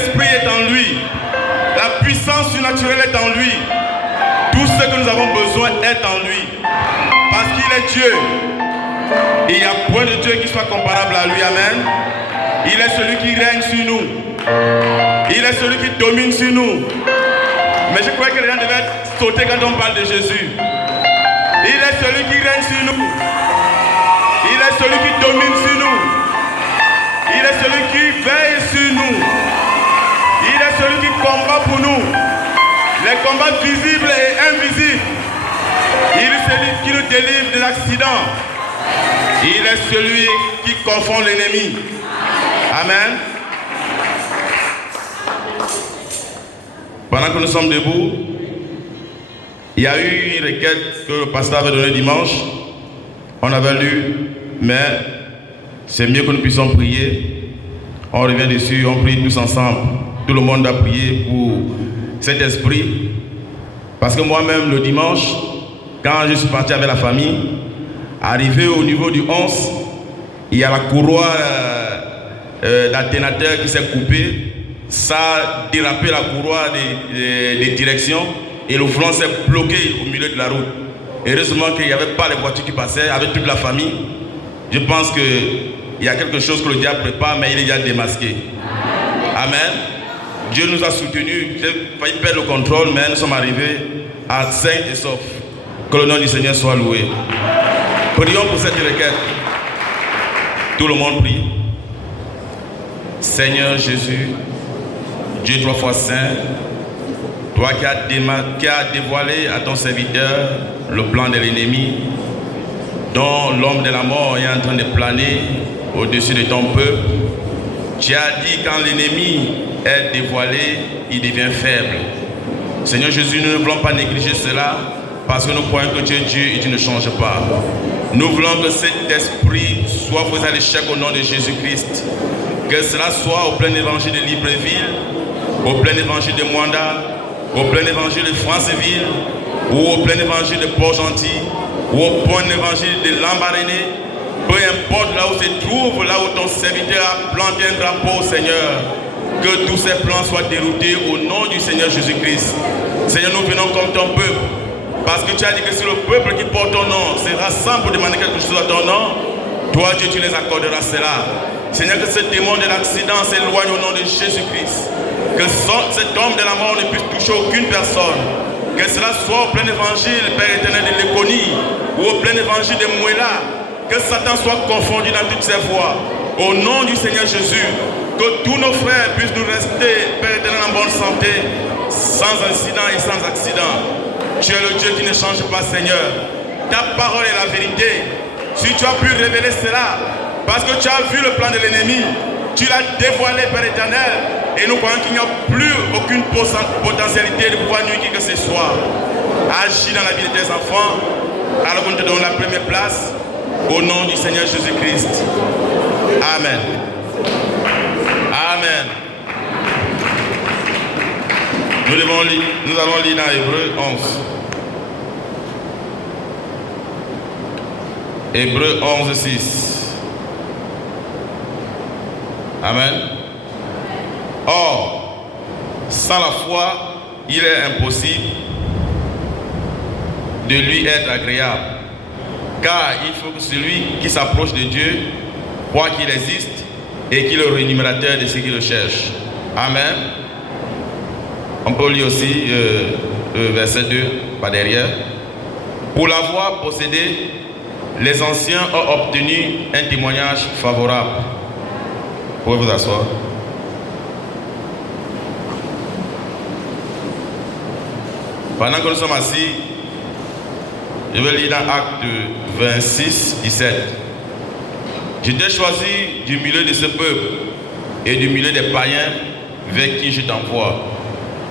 Saint-Esprit est en lui. La puissance surnaturelle est en lui. Tout ce que nous avons besoin est en lui. Parce qu'il est Dieu. Il n'y a point de Dieu qui soit comparable à lui. Amen. Il est celui qui règne sur nous. Il est celui qui domine sur nous. Mais je croyais que les gens devaient sauter quand on parle de Jésus. Il est celui qui règne sur nous. Il est celui qui domine sur nous. Il est celui qui veille sur nous. Il est celui qui combat pour nous. Les combats visibles et invisibles. Il est celui qui nous délivre des accidents. Il est celui qui confond l'ennemi. Amen. Pendant que nous sommes debout, il y a eu une requête que le pasteur avait donnée dimanche. On avait lu, mais c'est mieux que nous puissions prier. On revient dessus, on prie tous ensemble. Tout le monde a prié pour cet esprit. Parce que moi-même, le dimanche, quand je suis parti avec la famille, arrivé au niveau du 11, il y a la courroie d'alternateur qui s'est coupée. Ça a dérapé la courroie des directions et le volant s'est bloqué au milieu de la route. Heureusement qu'il n'y avait pas les voitures qui passaient avec toute la famille. Je pense qu'il y a quelque chose que le diable prépare, mais il est déjà démasqué. Amen. Dieu nous a soutenus. J'ai failli perdre le contrôle, mais nous sommes arrivés à sains et saufs. Que le nom du Seigneur soit loué. Prions pour cette requête. Tout le monde prie. Seigneur Jésus, Dieu trois fois saint, toi qui as dévoilé à ton serviteur le plan de l'ennemi, dont l'homme de la mort est en train de planer au-dessus de ton peuple, tu as dit quand l'ennemi est dévoilé, il devient faible. Seigneur Jésus, nous ne voulons pas négliger cela parce que nous croyons que tu es Dieu et tu ne changes pas. Nous voulons que cet esprit soit voué à l'échec au nom de Jésus-Christ. Que cela soit au plein évangile de Libreville, au plein évangile de Mwanda, au plein évangile de Franceville, ou au plein évangile de Port-Gentil, ou au plein évangile de Lambaréné, peu importe là où se trouve, là où ton serviteur a planté un drapeau, Seigneur, que tous ces plans soient déroutés au nom du Seigneur Jésus-Christ. Seigneur, nous venons comme ton peuple, parce que tu as dit que si le peuple qui porte ton nom se rassemble pour demander quelque chose à ton nom, toi Dieu, tu les accorderas cela. Seigneur, que ce démon de l'accident s'éloigne au nom de Jésus-Christ. Que cet homme de la mort ne puisse toucher aucune personne. Que cela soit au plein évangile, Père éternel, de Léconie, ou au plein évangile de Mouela. Que Satan soit confondu dans toutes ses voies. Au nom du Seigneur Jésus, que tous nos frères puissent nous rester, Père éternel, en bonne santé, sans incident et sans accident. Tu es le Dieu qui ne change pas, Seigneur. Ta parole est la vérité. Si tu as pu révéler cela, parce que tu as vu le plan de l'ennemi, tu l'as dévoilé, Père éternel, et nous croyons qu'il n'y a plus aucune potentialité de pouvoir nuire qui que ce soit. Agis dans la vie de tes enfants, alors que nous te donnons la première place, au nom du Seigneur Jésus-Christ. Amen. Amen. Nous allons lire dans Hébreux 11. Hébreux 11, 6. Amen. Or, sans la foi, il est impossible de lui être agréable. Car il faut que celui qui s'approche de Dieu croit qu'il existe et qu'il est le rémunérateur de ceux qui le cherchent. Amen. On peut lire aussi le verset 2 par derrière. Pour l'avoir possédé, les anciens ont obtenu un témoignage favorable. Vous pouvez vous asseoir. Pendant que nous sommes assis, je vais lire dans Acte 26, 17. Je t'ai choisi du milieu de ce peuple et du milieu des païens vers qui je t'envoie,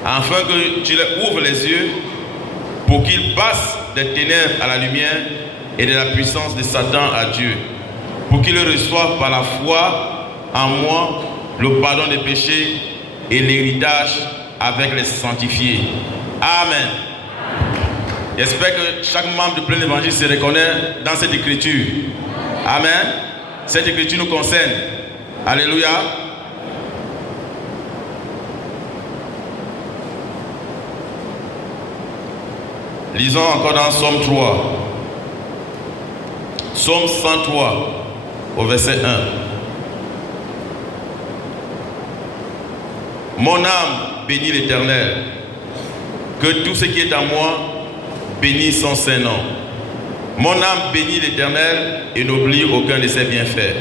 afin que tu leur ouvres les yeux pour qu'ils passent des ténèbres à la lumière et de la puissance de Satan à Dieu, pour qu'ils reçoivent par la foi en moi le pardon des péchés et l'héritage avec les sanctifiés. Amen. J'espère que chaque membre de plein évangile se reconnaît dans cette écriture. Amen. Cette écriture nous concerne. Alléluia. Lisons encore dans Psaume 3. Psaume 103, au verset 1. Mon âme bénit l'Éternel. Que tout ce qui est en moi bénisse son saint nom. Mon âme bénit l'Éternel et n'oublie aucun de ses bienfaits.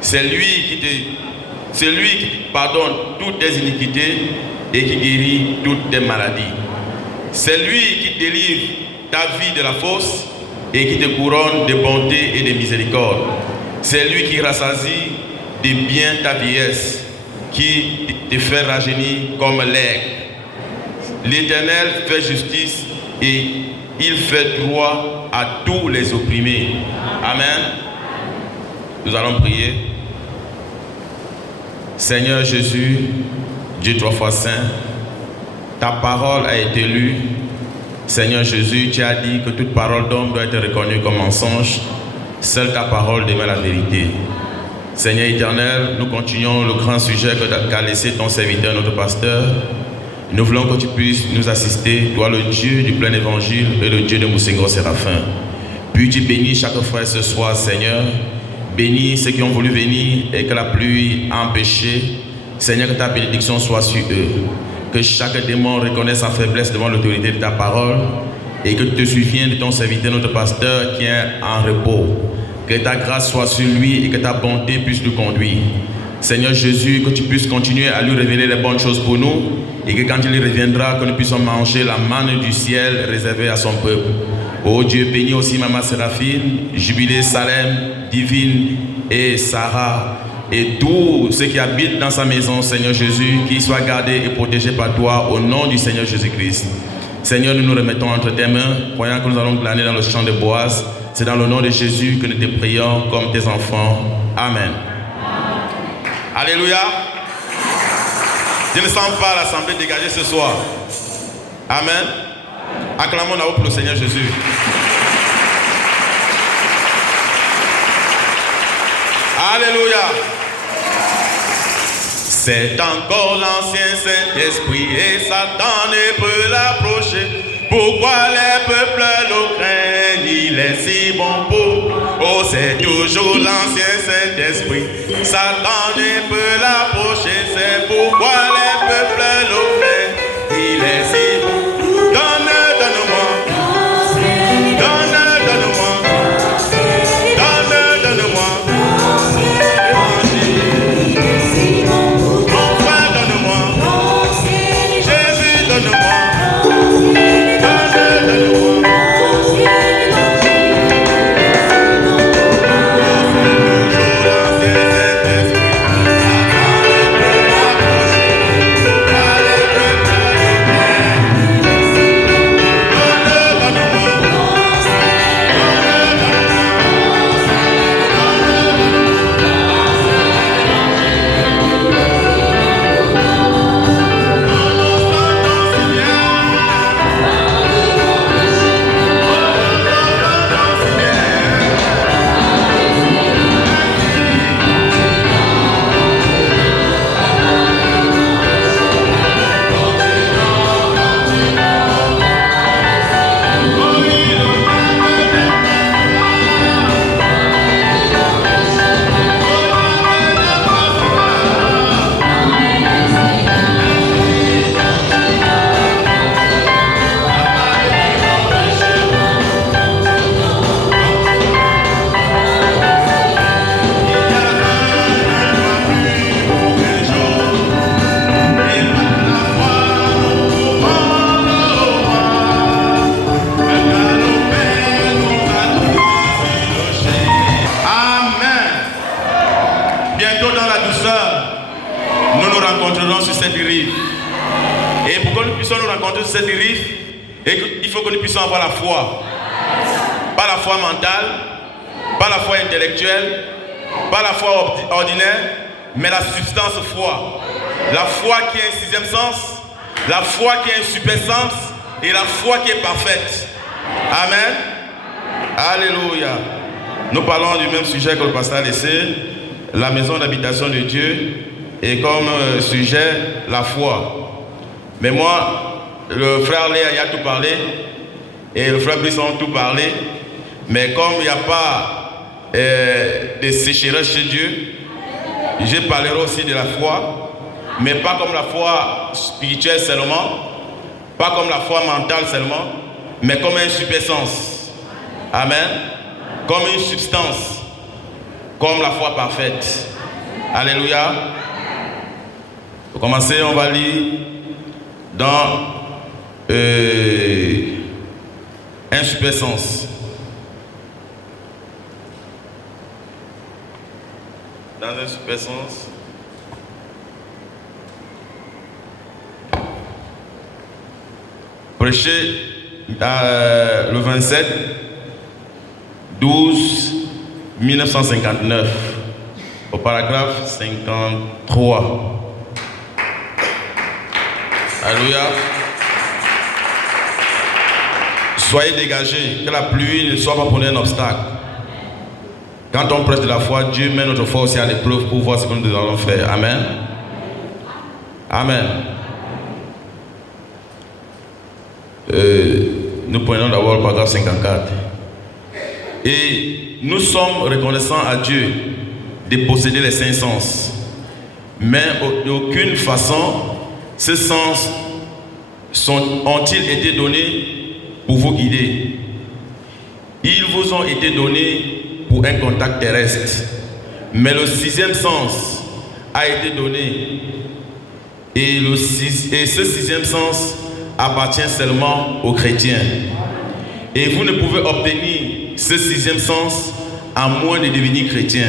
C'est lui qui pardonne toutes tes iniquités et qui guérit toutes tes maladies. C'est lui qui délivre ta vie de la fosse et qui te couronne de bonté et de miséricorde. C'est lui qui rassasie de bien ta vieillesse, qui te fait rajeunir comme l'aigle. L'Éternel fait justice et il fait droit à tous les opprimés. Amen. Nous allons prier. Seigneur Jésus, Dieu trois fois saint, ta parole a été lue. Seigneur Jésus, tu as dit que toute parole d'homme doit être reconnue comme mensonge. Seule ta parole demeure la vérité. Seigneur éternel, nous continuons le grand sujet qu'a laissé ton serviteur, notre pasteur. Nous voulons que tu puisses nous assister, toi le Dieu du plein évangile et le Dieu de Moussengo Séraphin. Puis tu bénis chaque frère ce soir, Seigneur. Bénis ceux qui ont voulu venir et que la pluie a empêché. Seigneur, que ta bénédiction soit sur eux. Que chaque démon reconnaisse sa faiblesse devant l'autorité de ta parole et que tu te souviennes de ton serviteur, notre pasteur, qui est en repos. Que ta grâce soit sur lui et que ta bonté puisse nous conduire. Seigneur Jésus, que tu puisses continuer à lui révéler les bonnes choses pour nous et que quand il reviendra, que nous puissions manger la manne du ciel réservée à son peuple. Oh Dieu, bénis aussi Maman Séraphine, Jubilé, Salem, Divine et Sarah et tous ceux qui habitent dans sa maison, Seigneur Jésus, qu'ils soient gardés et protégés par toi au nom du Seigneur Jésus-Christ. Seigneur, nous nous remettons entre tes mains, croyant que nous allons glaner dans le champ de Boaz. C'est dans le nom de Jésus que nous te prions comme tes enfants. Amen. Alléluia. Je ne sens pas l'assemblée dégagée ce soir. Amen. Acclamons la haut pour le Seigneur Jésus. Alléluia. C'est encore l'ancien Saint-Esprit et Satan ne peut l'approcher. Pourquoi les peuples le craignent? Il est si bon pour. Oh, c'est toujours l'ancien Saint-Esprit. Satan ne peut l'approcher. C'est pourquoi les peuples le craignent. Il est si bon. Avoir la foi, pas la foi mentale, pas la foi intellectuelle, pas la foi ordinaire, mais la substance foi. La foi qui est un sixième sens, la foi qui est un super sens et la foi qui est parfaite. Amen. Alléluia. Nous parlons du même sujet que le pasteur a laissé, la maison d'habitation de Dieu, et comme sujet la foi. Mais moi, le frère Léa y a tout parlé. et le frère Brice ont tout parlé. Mais comme il n'y a pas de sécheresse chez Dieu, je parlerai aussi de la foi, mais pas comme la foi spirituelle seulement, pas comme la foi mentale seulement, mais comme une substance. Amen. Comme une substance, comme la foi parfaite. Alléluia. Pour commencer, on va lire dans un substance. Dans un substance. Prêcher le 27 12 1959 au paragraphe 53. Alléluia. Soyez dégagés, que la pluie ne soit pas pour nous un obstacle. Quand on prêche de la foi, Dieu met notre foi aussi à l'épreuve pour voir ce que nous allons faire. Amen. Amen. Nous prenons d'abord le paragraphe 54. Et nous sommes reconnaissants à Dieu de posséder les 5 sens. Mais d'aucune façon, ces sens ont-ils été donnés pour vous guider. Ils vous ont été donnés pour un contact terrestre. Mais le 6e sens a été donné. Et ce 6e sens appartient seulement aux chrétiens. Et vous ne pouvez obtenir ce 6e sens à moins de devenir chrétien.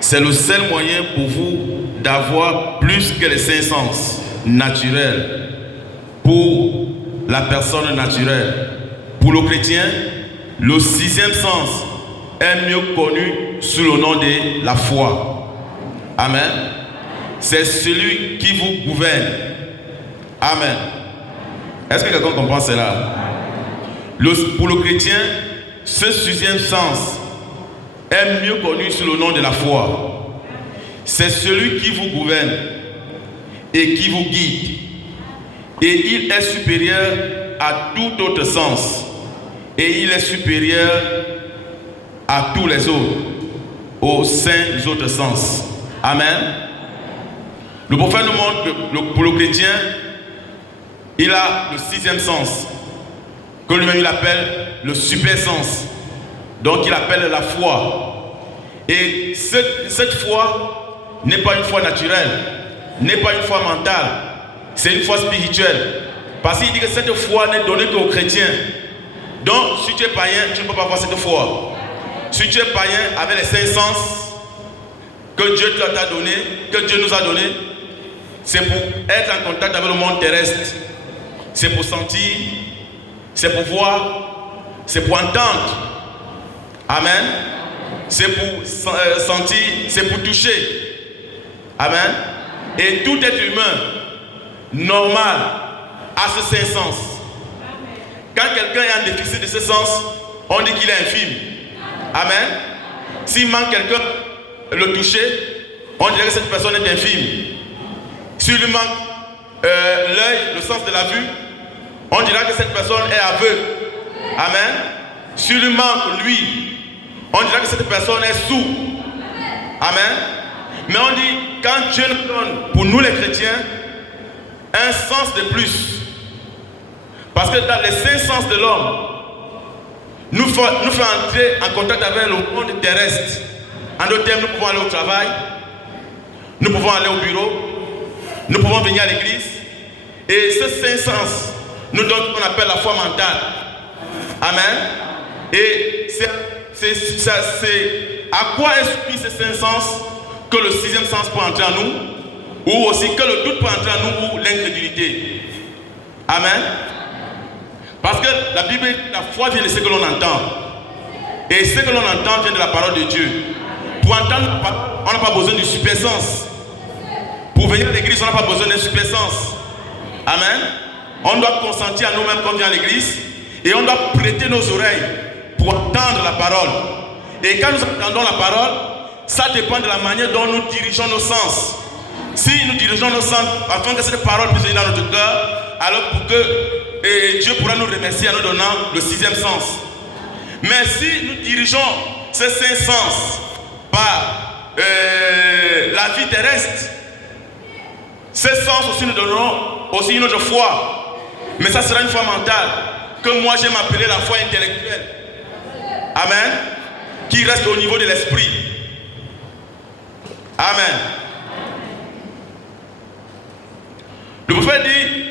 C'est le seul moyen pour vous d'avoir plus que les 5 sens naturels pour la personne naturelle. Pour le chrétien, le 6e sens est mieux connu sous le nom de la foi. Amen. C'est celui qui vous gouverne. Amen. Est-ce que quelqu'un comprend cela? Pour le chrétien, ce 6e sens est mieux connu sous le nom de la foi. C'est celui qui vous gouverne et qui vous guide. Et il est supérieur à tout autre sens. Et il est supérieur à tous les autres, aux 5 autres sens. Amen. Le prophète nous montre que pour le chrétien, il a le 6e sens, que lui-même il appelle le super sens. Donc il appelle la foi. Et cette foi n'est pas une foi naturelle, n'est pas une foi mentale, c'est une foi spirituelle. Parce qu'il dit que cette foi n'est donnée qu'aux chrétiens. Donc si tu es païen, tu ne peux pas avoir cette foi. Si tu es païen avec les 5 sens que Dieu t'a donné, que Dieu nous a donné, c'est pour être en contact avec le monde terrestre. C'est pour sentir, c'est pour voir, c'est pour entendre. Amen. C'est pour sentir, c'est pour toucher. Amen. Et tout être humain normal a ce 5 sens. Quand quelqu'un est en déficit de ce sens, on dit qu'il est infime. Amen. S'il manque quelqu'un, le toucher, on dirait que cette personne est infime. S'il lui manque l'œil, le sens de la vue, on dira que cette personne est aveugle. Amen. S'il lui manque lui, on dira que cette personne est sourde. Amen. Mais on dit, quand Dieu nous donne, pour nous les chrétiens, un sens de plus. Parce que dans les 5 sens de l'homme, nous fait entrer en contact avec le monde terrestre. En d'autres termes, nous pouvons aller au travail, nous pouvons aller au bureau, nous pouvons venir à l'église. Et ce 5 sens nous donne ce qu'on appelle la foi mentale. Amen. Et c'est à quoi explique ces 5 sens que le 6e sens peut entrer en nous, ou aussi que le doute peut entrer en nous, ou l'incrédulité. Amen. Parce que la Bible, la foi vient de ce que l'on entend. Et ce que l'on entend vient de la parole de Dieu. Pour entendre la parole, on n'a pas besoin du super sens. Pour venir à l'église, on n'a pas besoin d'un super sens. Amen. On doit consentir à nous-mêmes quand on vient à l'église. Et on doit prêter nos oreilles pour entendre la parole. Et quand nous entendons la parole, ça dépend de la manière dont nous dirigeons nos sens. Si nous dirigeons nos sens afin que cette parole puisse venir dans notre cœur, alors pour que Dieu pourra nous remercier en nous donnant le sixième sens. Mais si nous dirigeons ces cinq sens par la vie terrestre, ces sens aussi nous donneront aussi une autre foi. Mais ça sera une foi mentale que moi j'aime appeler la foi intellectuelle. Amen. Qui reste au niveau de l'esprit. Amen. Le prophète dit,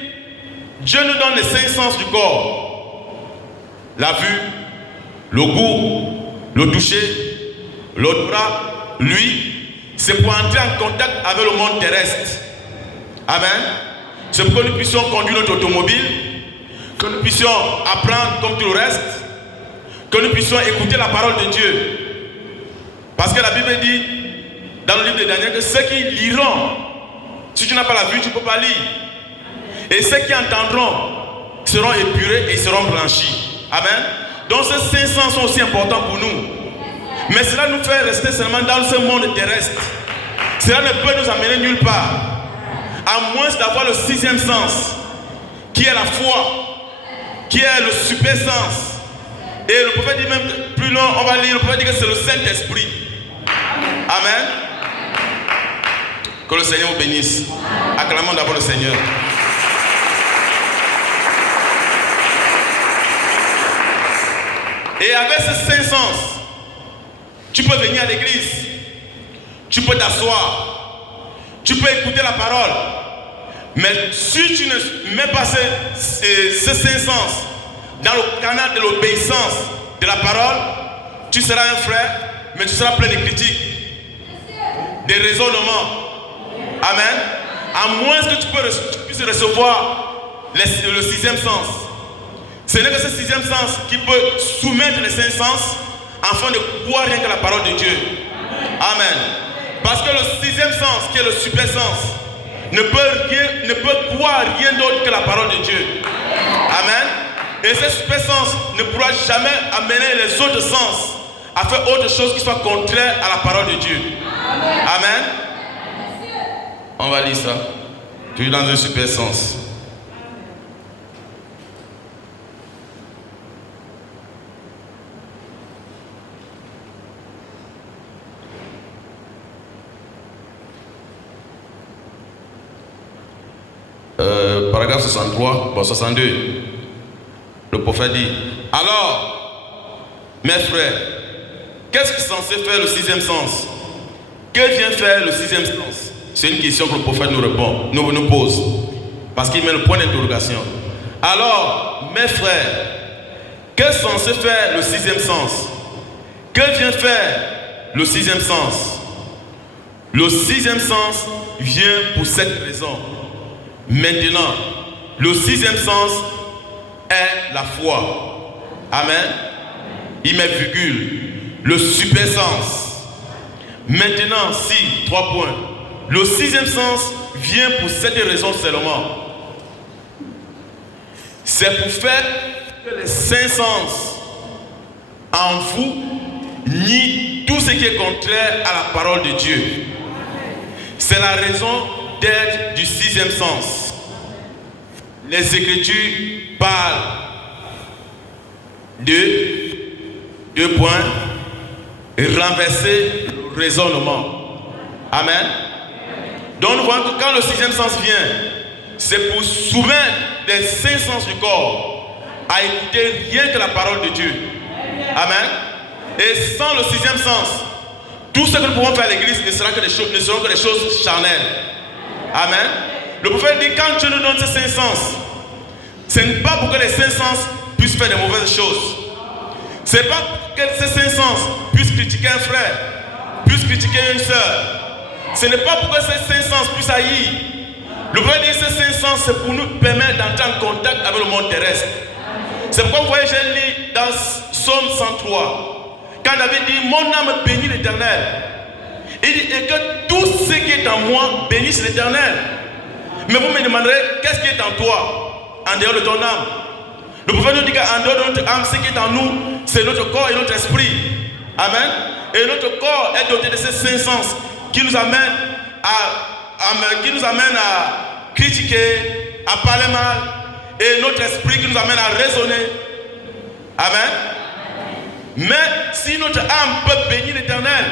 Dieu nous donne les cinq sens du corps. La vue, le goût, le toucher, l'odorat, l'ouïe. C'est pour entrer en contact avec le monde terrestre. Amen. C'est pour que nous puissions conduire notre automobile, que nous puissions apprendre comme tout le reste, que nous puissions écouter la parole de Dieu. Parce que la Bible dit, dans le livre de Daniel, que ceux qui liront, si tu n'as pas la vue, tu ne peux pas lire. Et ceux qui entendront seront épurés et seront blanchis. Amen. Donc ces cinq sens sont aussi importants pour nous. Mais cela nous fait rester seulement dans ce monde terrestre. Cela ne peut nous amener nulle part. À moins d'avoir le sixième sens, qui est la foi, qui est le super sens. Et le prophète dit même, plus long, on va lire, le prophète dit que c'est le Saint-Esprit. Amen. Que le Seigneur vous bénisse. Acclamons d'abord le Seigneur. Et avec ces cinq sens, tu peux venir à l'église, tu peux t'asseoir, tu peux écouter la parole. Mais si tu ne mets pas ces cinq sens dans le canal de l'obéissance de la parole, tu seras un frère, mais tu seras plein de critiques, de raisonnements. Amen. À moins que tu puisses recevoir le sixième sens. Ce n'est que ce sixième sens qui peut soumettre les cinq sens afin de croire rien que la parole de Dieu. Amen. Parce que le sixième sens, qui est le super sens, ne peut croire rien d'autre que la parole de Dieu. Amen. Et ce super sens ne pourra jamais amener les autres sens à faire autre chose qui soit contraire à la parole de Dieu. Amen. On va lire ça. Tu es dans un super sens. Paragraphe 63, 62. Le prophète dit, alors, mes frères, qu'est-ce qui est censé faire le sixième sens? Que vient faire le sixième sens? C'est une question que le prophète nous répond, nous pose. Parce qu'il met le point d'interrogation. Alors, mes frères, qu'est-ce qui est censé faire le sixième sens? Que vient faire le sixième sens? Le sixième sens vient pour cette raison. Maintenant, le sixième sens est la foi. Amen. Il met virgule. Le super sens. Maintenant, si, 3 points. Le sixième sens vient pour cette raison seulement. C'est pour faire que les cinq sens en vous nient tout ce qui est contraire à la parole de Dieu. C'est la raison d'être du sixième sens. Les Écritures parlent de 2 points, renverser le raisonnement. Amen. Donc nous voyons que quand le sixième sens vient, c'est pour soumettre les cinq sens du corps à écouter rien que la parole de Dieu. Amen. Et sans le sixième sens, tout ce que nous pouvons faire à l'église ne seront que des choses charnelles. Amen. Le prophète dit, quand Dieu nous donne ces cinq sens, ce n'est pas pour que les cinq sens puissent faire de mauvaises choses. Ce n'est pas pour que ces cinq sens puissent critiquer un frère, puissent critiquer une soeur. Ce n'est pas pour que ces cinq sens puissent haïr. Le prophète dit, ces cinq sens, c'est pour nous permettre d'entrer en contact avec le monde terrestre. C'est pourquoi vous voyez, j'ai lu dans Psaume 103, quand David dit, mon âme bénit l'Éternel. Il dit, et que tout ce qui est en moi bénisse l'Éternel. Mais vous me demanderez, qu'est-ce qui est en toi, en dehors de ton âme? Le prophète nous dit qu'en dehors de notre âme, ce qui est en nous, c'est notre corps et notre esprit. Amen. Et notre corps est doté de ces cinq sens qui nous amènent à critiquer, à parler mal et notre esprit qui nous amène à raisonner. Amen. Mais si notre âme peut bénir l'Éternel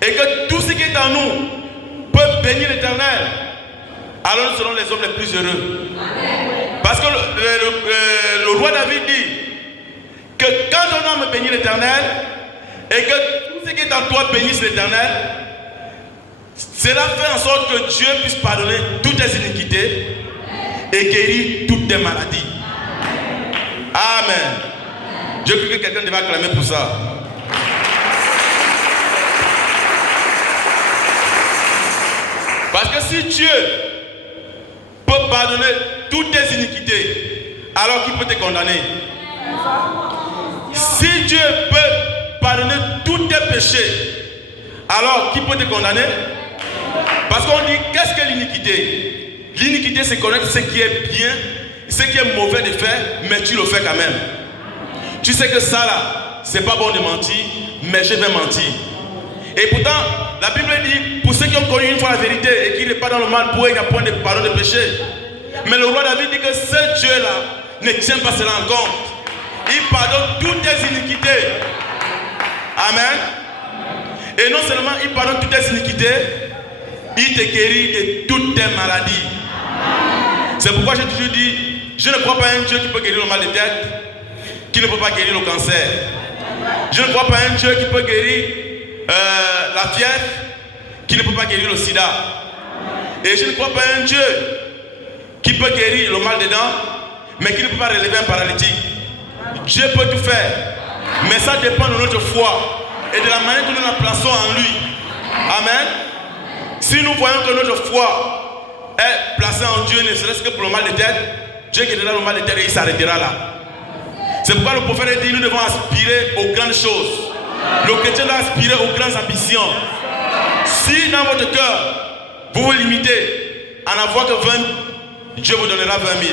et que tout ce qui est en nous peut bénir l'Éternel, alors nous serons les hommes les plus heureux. Parce que le roi David dit que quand ton âme bénit l'Éternel et que tout ce qui est en toi bénisse l'Éternel, cela fait en sorte que Dieu puisse pardonner toutes tes iniquités et guérir toutes tes maladies. Amen. Je prie que quelqu'un devait acclamer pour ça. Parce que si Dieu peut pardonner toutes tes iniquités, alors qui peut te condamner? Si Dieu peut pardonner tous tes péchés, alors qui peut te condamner? Parce qu'on dit, qu'est-ce que l'iniquité? L'iniquité, c'est connaître ce qui est bien, ce qui est mauvais de faire, mais tu le fais quand même. Tu sais que ça là, c'est pas bon de mentir, mais je vais mentir. Et pourtant, la Bible dit, pour ceux qui ont connu une fois la vérité et qui n'est pas dans le mal, pour eux, il n'y a point de pardon de péché. Mais le roi David dit que ce Dieu-là ne tient pas cela en compte. Il pardonne toutes tes iniquités. Amen. Et non seulement il pardonne toutes tes iniquités, il te guérit de toutes tes maladies. C'est pourquoi j'ai toujours dit, je ne crois pas à un Dieu qui peut guérir le mal de tête, qui ne peut pas guérir le cancer. Je ne crois pas à un Dieu qui peut guérir la fièvre, qui ne peut pas guérir le sida. Et je ne crois pas à un Dieu qui peut guérir le mal des dents, mais qui ne peut pas relever un paralytique. Dieu peut tout faire, mais ça dépend de notre foi et de la manière que nous la plaçons en lui. Amen. Si nous voyons que notre foi est placée en Dieu, ne serait-ce que pour le mal de tête, Dieu guérira le mal de tête et il s'arrêtera là. C'est pourquoi le prophète dit, nous devons aspirer aux grandes choses. Le chrétien doit aspirer aux grandes ambitions. Si dans votre cœur, vous vous limitez à n'avoir que 20 000, Dieu vous donnera 20 000.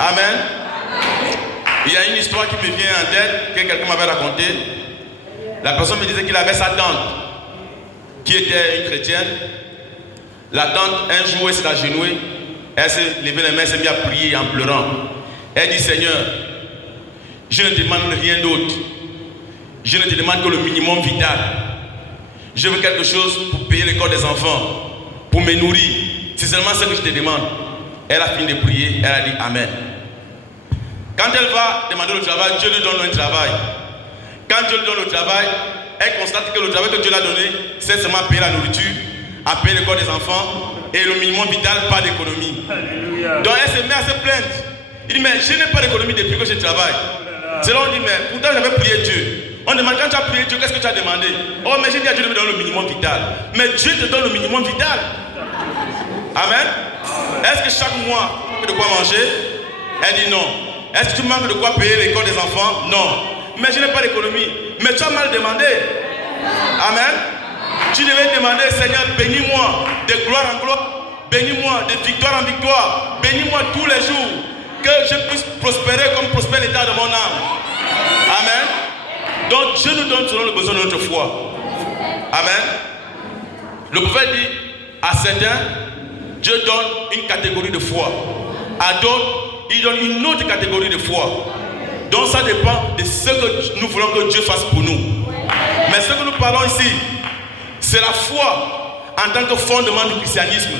Amen. Il y a une histoire qui me vient en tête, que quelqu'un m'avait raconté. La personne me disait qu'il avait sa tante, qui était une chrétienne. La tante, un jour, elle s'est agenouillée, elle s'est levée les mains, elle s'est mise à prier en pleurant. Elle dit, Seigneur, je ne te demande rien d'autre. Je ne te demande que le minimum vital. Je veux quelque chose pour payer l'école des enfants, pour me nourrir. C'est seulement ce que je te demande. Elle a fini de prier, elle a dit Amen. Quand elle va demander le travail, Dieu lui donne un travail. Quand Dieu lui donne le travail, elle constate que le travail que Dieu lui a donné, c'est seulement payer la nourriture, à payer l'école des enfants et le minimum vital, pas d'économie. Donc elle se met à se plaindre. Il dit, mais je n'ai pas d'économie depuis que je travaille. C'est là on dit, mais pourtant j'avais prié Dieu. On demande, quand tu as prié Dieu, qu'est-ce que tu as demandé? Oh, mais j'ai dit à Dieu de me donner le minimum vital. Mais Dieu te donne le minimum vital. Amen. Est-ce que chaque mois, tu as de quoi manger? Elle dit non. Est-ce que tu manques de quoi payer l'école des enfants? Non. Mais je n'ai pas d'économie. Mais tu as mal demandé. Amen. Tu devais demander, Seigneur, bénis-moi de gloire en gloire. Bénis-moi de victoire en victoire. Bénis-moi tous les jours. Que je puisse prospérer comme prospère l'état de mon âme. Amen. Donc Dieu nous donne selon le besoin de notre foi. Amen. Le prophète dit, à certains, Dieu donne une catégorie de foi. À d'autres, il donne une autre catégorie de foi. Donc ça dépend de ce que nous voulons que Dieu fasse pour nous. Mais ce que nous parlons ici, c'est la foi en tant que fondement du christianisme.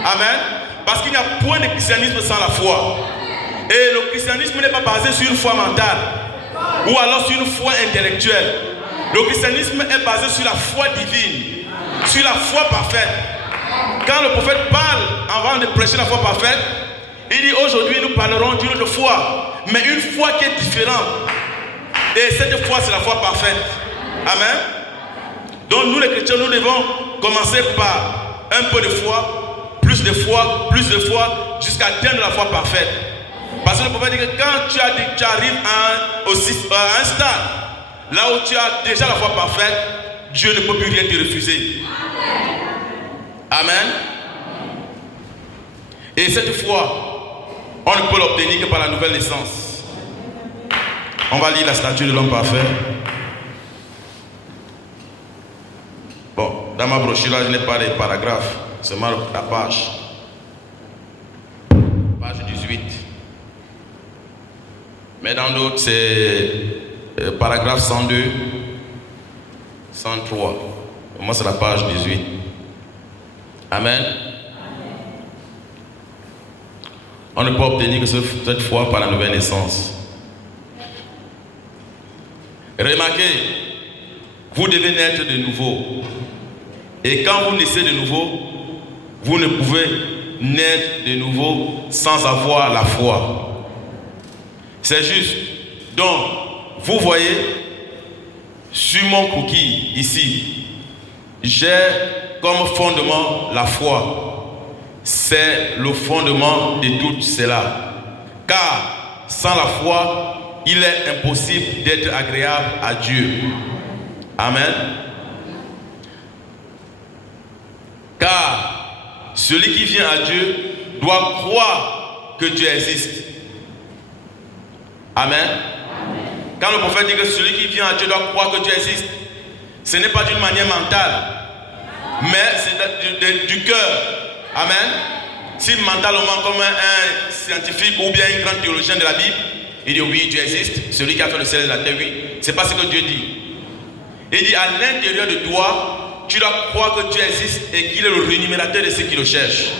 Amen. Parce qu'il n'y a point de christianisme sans la foi. Et le christianisme n'est pas basé sur une foi mentale ou alors sur une foi intellectuelle. Le christianisme est basé sur la foi divine, sur la foi parfaite. Quand le prophète parle, avant de prêcher la foi parfaite, il dit aujourd'hui nous parlerons d'une autre foi, mais une foi qui est différente. Et cette foi, c'est la foi parfaite. Amen. Donc nous les chrétiens, nous devons commencer par un peu de foi, plus de foi, jusqu'à atteindre la foi parfaite. Parce que le prophète dit que quand tu arrives à un stade, là où tu as déjà la foi parfaite, Dieu ne peut plus rien te refuser. Amen. Et cette foi, on ne peut l'obtenir que par la nouvelle naissance. On va lire la statue de l'homme parfait. Bon, dans ma brochure là, je n'ai pas les paragraphes, seulement la page. Page 18. mais dans d'autres, c'est paragraphe 102, 103. Moi, c'est la page 18. Amen. On ne peut obtenir que cette foi par la nouvelle naissance. Remarquez, vous devez naître de nouveau. Et quand vous naissez de nouveau, vous ne pouvez naître de nouveau sans avoir la foi. C'est juste. Donc, vous voyez, sur mon cookie, ici, j'ai comme fondement la foi. C'est le fondement de tout cela. Car sans la foi, il est impossible d'être agréable à Dieu. Amen. Car celui qui vient à Dieu doit croire que Dieu existe. Amen. Quand le prophète dit que celui qui vient à Dieu doit croire que Dieu existe, ce n'est pas d'une manière mentale, mais c'est du cœur. Amen. Si mentalement, comme un scientifique ou bien un grand théologien de la Bible, il dit oui, Dieu existe, celui qui a fait le ciel et la terre, oui. C'est pas ce que Dieu dit. Il dit à l'intérieur de toi, tu dois croire que Dieu existe et qu'il est le rémunérateur de ceux qui le cherchent.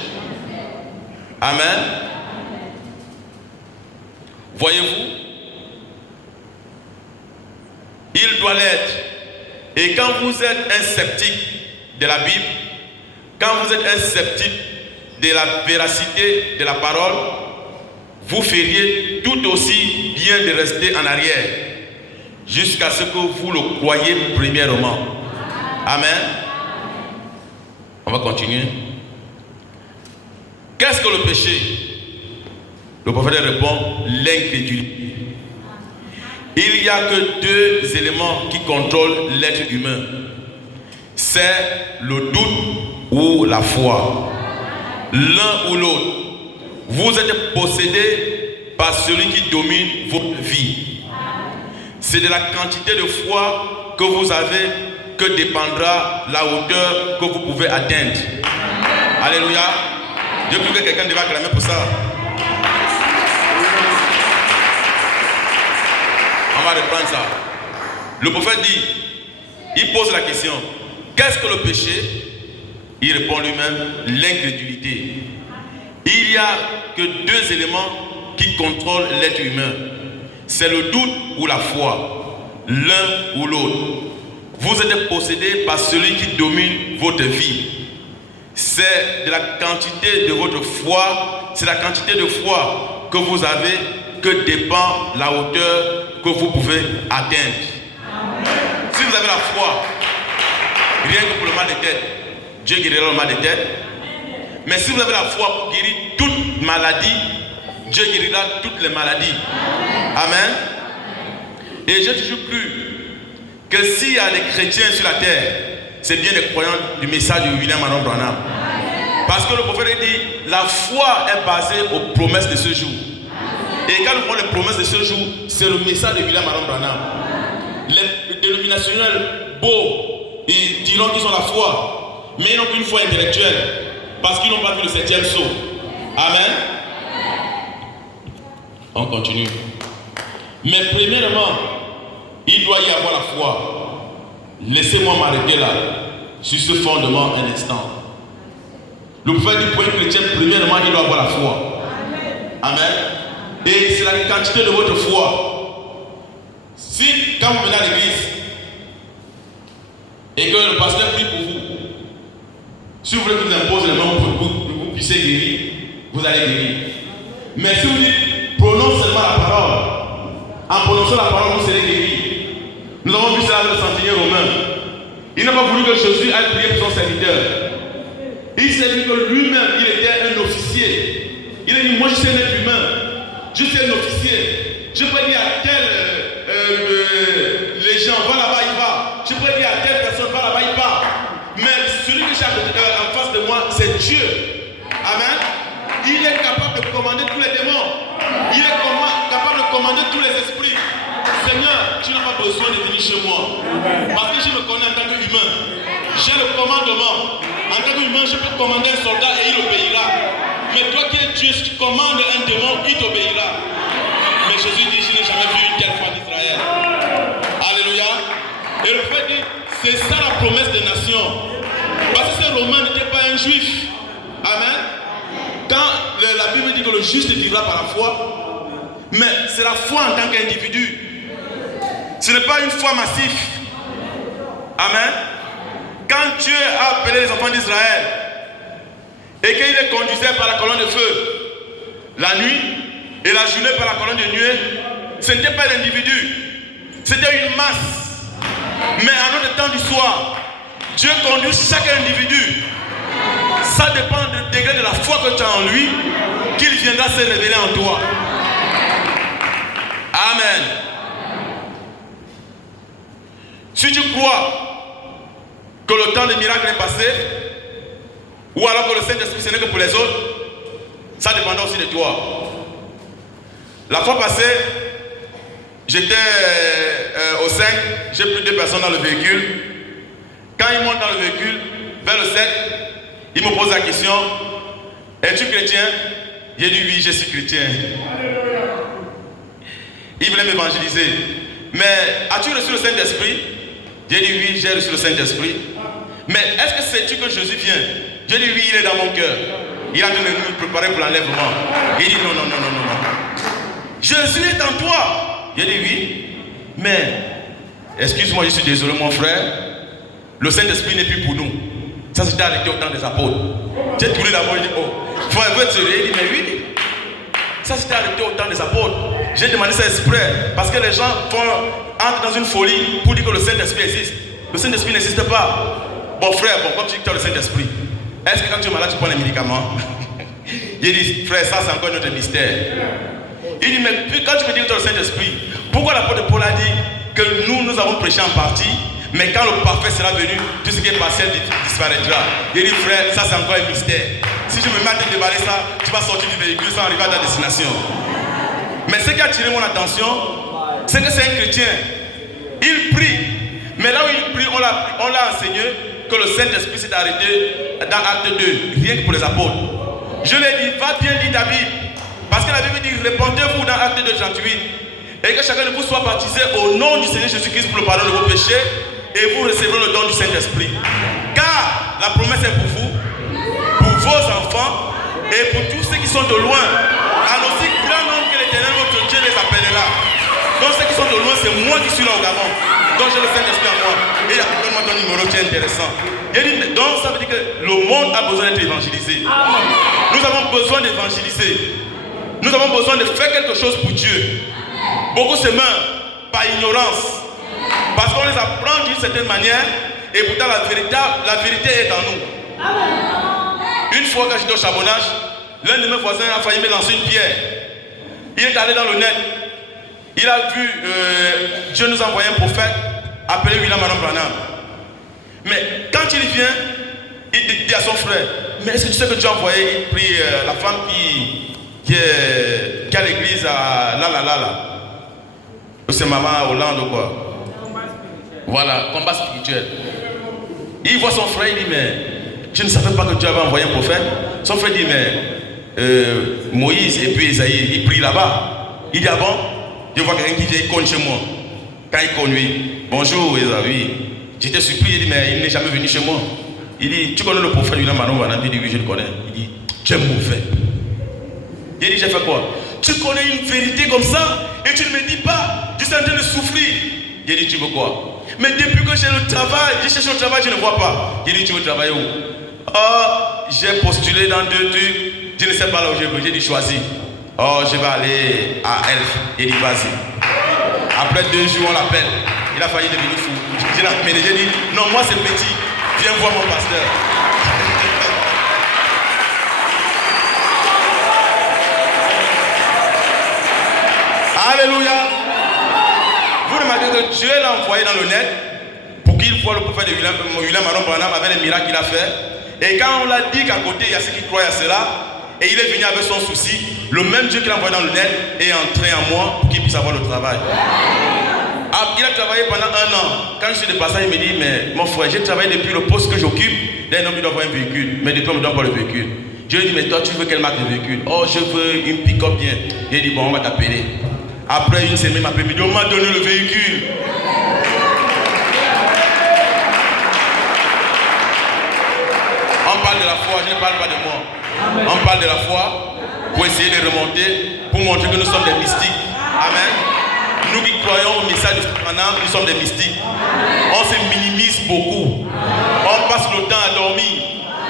Amen. Voyez-vous, il doit l'être. Et quand vous êtes un sceptique de la Bible, quand vous êtes un sceptique de la véracité de la parole, vous feriez tout aussi bien de rester en arrière jusqu'à ce que vous le croyiez premièrement. Amen. On va continuer. Qu'est-ce que le péché? Le prophète répond, l'incrédulité. Il n'y a que deux éléments qui contrôlent l'être humain. C'est le doute ou la foi. L'un ou l'autre. Vous êtes possédé par celui qui domine votre vie. C'est de la quantité de foi que vous avez que dépendra la hauteur que vous pouvez atteindre. Alléluia. Dieu veut que quelqu'un devait acclamer pour ça. On va reprendre ça. Le prophète dit, il pose la question, qu'est-ce que le péché? Il répond lui-même, l'incrédulité. Il n'y a que deux éléments qui contrôlent l'être humain. C'est le doute ou la foi. L'un ou l'autre. Vous êtes possédé par celui qui domine votre vie. C'est de la quantité de votre foi, c'est la quantité de foi que vous avez que dépend la hauteur que vous pouvez atteindre. Si vous avez la foi, rien que pour le mal de tête, Dieu guérira le mal de tête. Mais si vous avez la foi pour guérir toute maladie, Dieu guérira toutes les maladies. Amen. Et j'ai toujours cru que s'il y a des chrétiens sur la terre, c'est bien les croyants du message de William Marion Branham. Parce que le prophète dit, la foi est basée aux promesses de ce jour. Et quand nous prenons les promesses de ce jour, c'est le message de William Marion Branham. Les dénominationnels beaux, ils diront qu'ils ont la foi, mais ils n'ont qu'une foi intellectuelle. Parce qu'ils n'ont pas vu le 7e sceau. Amen. On continue. Mais premièrement, il doit y avoir la foi. Laissez-moi m'arrêter là, sur ce fondement un instant. Le prophète dit pour un chrétien, premièrement, il doit avoir la foi. Amen. Et c'est la quantité de votre foi. Si, quand vous venez à l'église, et que le pasteur prie pour vous, si vous voulez qu'il vous impose les mains pour que vous puissiez guérir, vous allez guérir. Mais si vous dites, prononce seulement la parole, en prononçant la parole, vous serez guéri. Nous avons vu ça avec le centenier romain. Il n'a pas voulu que Jésus aille prier pour son serviteur. Il s'est dit que lui-même, il était un officier. Il a dit, moi je suis un être humain. Je suis un officier. Je peux dire à tel les gens, va là-bas, il va. Je peux dire à telle personne, va là-bas, il va. Mais celui que j'ai en face de moi, c'est Dieu. Amen. Il est capable de commander tous les démons. Il est capable de commander tous les esprits. Seigneur, tu n'as pas besoin de venir chez moi. Parce que je me connais en tant qu'humain. J'ai le commandement. En tant qu'humain, je peux commander un soldat et il obéira. Mais toi qui es Dieu, si tu commandes un démon, il t'obéira. Mais Jésus dit, je n'ai jamais Et le prophète dit, c'est ça la promesse des nations. Parce que ce Romain n'était pas un juif. Amen. Quand la Bible dit que le juste vivra par la foi, mais c'est la foi en tant qu'individu. Ce n'est pas une foi massive. Amen. Quand Dieu a appelé les enfants d'Israël et qu'il les conduisait par la colonne de feu la nuit et la journée par la colonne de nuée, ce n'était pas l'individu, c'était une masse. Mais à notre temps du soir, Dieu conduit chaque individu. Ça dépend du degré de la foi que tu as en lui, qu'il viendra se révéler en toi. Amen. Si tu crois que le temps des miracles est passé, ou alors que le Saint-Esprit ce n'est que pour les autres, ça dépendra aussi de toi. La fois passée, j'étais au 5, j'ai pris 2 personnes dans le véhicule. Quand ils montent dans le véhicule, vers le 7, ils me posent la question, es-tu chrétien? J'ai dit oui, je suis chrétien. Ils voulaient m'évangéliser. Mais as-tu reçu le Saint-Esprit? J'ai dit oui, j'ai reçu le Saint-Esprit. Mais est-ce que sais-tu que Jésus vient? J'ai dit oui, il est dans mon cœur. Il est en train de nous préparer pour l'enlèvement. Il dit non. Jésus est en toi. J'ai dit oui. Mais, excuse-moi, je suis désolé mon frère. Le Saint-Esprit n'est plus pour nous. Ça s'était arrêté au temps des apôtres. J'ai tourné d'abord et dit oh, frère, veut te il dit mais oui. Ça s'était arrêté au temps des apôtres. J'ai demandé ça exprès. Parce que les gens entrent dans une folie pour dire que le Saint-Esprit existe. Le Saint-Esprit n'existe pas. Bon frère, comme tu dis que tu as le Saint-Esprit, est-ce que quand tu es malade, tu prends les médicaments? Il dit, frère, ça c'est encore notre mystère. Il dit, mais quand tu me dis que tu as le Saint-Esprit, pourquoi l'apôtre Paul a dit que nous avons prêché en partie, mais quand le parfait sera venu, tout ce qui est partiel disparaîtra? Il dit, frère, ça c'est encore un mystère. Si je me mets à te déballer ça, tu vas sortir du véhicule sans arriver à ta destination. Mais ce qui a attiré mon attention, c'est que c'est un chrétien. Il prie. Mais là où il prie, on l'a enseigné que le Saint-Esprit s'est arrêté dans Acte 2, rien que pour les apôtres. Je lui ai dit, va bien lire ta Bible. Parce que la Bible dit, répandez-vous dans Acte 2, 38. Et que chacun de vous soit baptisé au nom du Seigneur Jésus-Christ pour le pardon de vos péchés. Et vous recevrez le don du Saint-Esprit. Car la promesse est pour vous, pour vos enfants et pour tous ceux qui sont de loin. En aussi grand nombre que l'Éternel votre Dieu les appellera. Donc ceux qui sont de loin, c'est moi qui suis là au Gabon. Donc j'ai le Saint-Esprit en moi. Et donne-moi ton numéro qui est intéressant. Donc ça veut dire que le monde a besoin d'être évangélisé. Nous avons besoin d'évangéliser. Nous avons besoin de faire quelque chose pour Dieu. Beaucoup se meurent par ignorance. Parce qu'on les apprend d'une certaine manière. Et pourtant la vérité est en nous. Une fois quand j'étais au charbonnage, l'un de mes voisins a failli me lancer une pierre. Il est allé dans le net. Il a vu Dieu nous envoyer un prophète appelé William Manon Branham. Mais quand il vient, il dit à son frère, mais est-ce que tu sais que Dieu a envoyé, il prie la femme qui a l'église à là. C'est maman Hollande ou quoi? Voilà, combat spirituel. Il voit son frère, il dit, mais tu ne savais pas que Dieu avait envoyé un prophète? Son frère dit, mais Moïse et puis Esaïe, ils prient là-bas. Il dit, ah bon? Je vois quelqu'un qui vient, il cogne chez moi. Quand il conduit, bonjour Esaïe. J'étais surpris, il dit, mais il n'est jamais venu chez moi. Il dit, tu connais le prophète William Manon Branham? Il dit, oui, je le connais. Il dit, tu es mauvais. Il dit, j'ai fait quoi? Tu connais une vérité comme ça et tu ne me dis pas, tu es en train de souffrir. Il dit, tu veux quoi? Mais depuis que j'ai le travail, j'ai cherché le travail, je ne vois pas. Il dit, tu veux travailler où? Oh, j'ai postulé dans 2 trucs, je ne sais pas là où je veux. J'ai dit, choisis. Oh, je vais aller à Elf. Il dit, vas-y. Après 2 jours, on l'appelle. Il a failli devenir fou. J'ai dit, non, moi c'est petit. Viens voir mon pasteur. Alléluia. Vous remarquez que Dieu l'a envoyé dans le net pour qu'il voit le prophète de William Manon Branham avec les miracles qu'il a fait. Et quand on l'a dit qu'à côté il y a ceux qui croient à cela, et il est venu avec son souci, le même Dieu qui l'a envoyé dans le net est entré en moi pour qu'il puisse avoir le travail. Il a travaillé pendant 1 an. Quand je suis de passage, il me dit, mais mon frère, j'ai travaillé depuis le poste que j'occupe. D'un homme, il doit avoir un véhicule. Mais depuis, on ne me donne pas le véhicule. Je lui ai dit, mais toi, tu veux quelle marque de véhicule? Oh, je veux une pick-up bien. Il a dit, bon, on va t'appeler. Après une semaine, il m'a appelé, on m'a donné le véhicule. je ne parle pas de moi. On parle de la foi pour essayer de remonter, pour montrer que nous sommes des mystiques. Amen. Nous qui croyons au message de Supernatural, nous sommes des mystiques. On se minimise beaucoup. On passe le temps à dormir.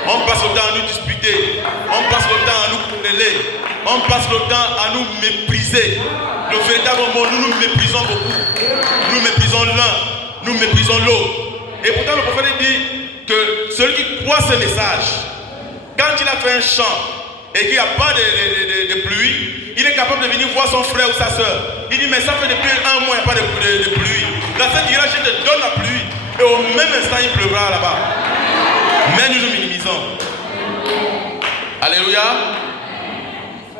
On passe le temps à nous disputer. On passe le temps à nous quereller. On passe le temps à nous mépriser. Le véritable monde, nous nous méprisons beaucoup. Nous méprisons l'un, nous méprisons l'autre. Et pourtant le prophète dit que celui qui croit ce message, quand il a fait un chant et qu'il n'y a pas de pluie, il est capable de venir voir son frère ou sa soeur. Il dit mais ça fait depuis un mois, il n'y a pas de pluie. La Sainte dira je te donne la pluie. Et au même instant il pleuvra là-bas. Mais nous nous minimisons. Alléluia.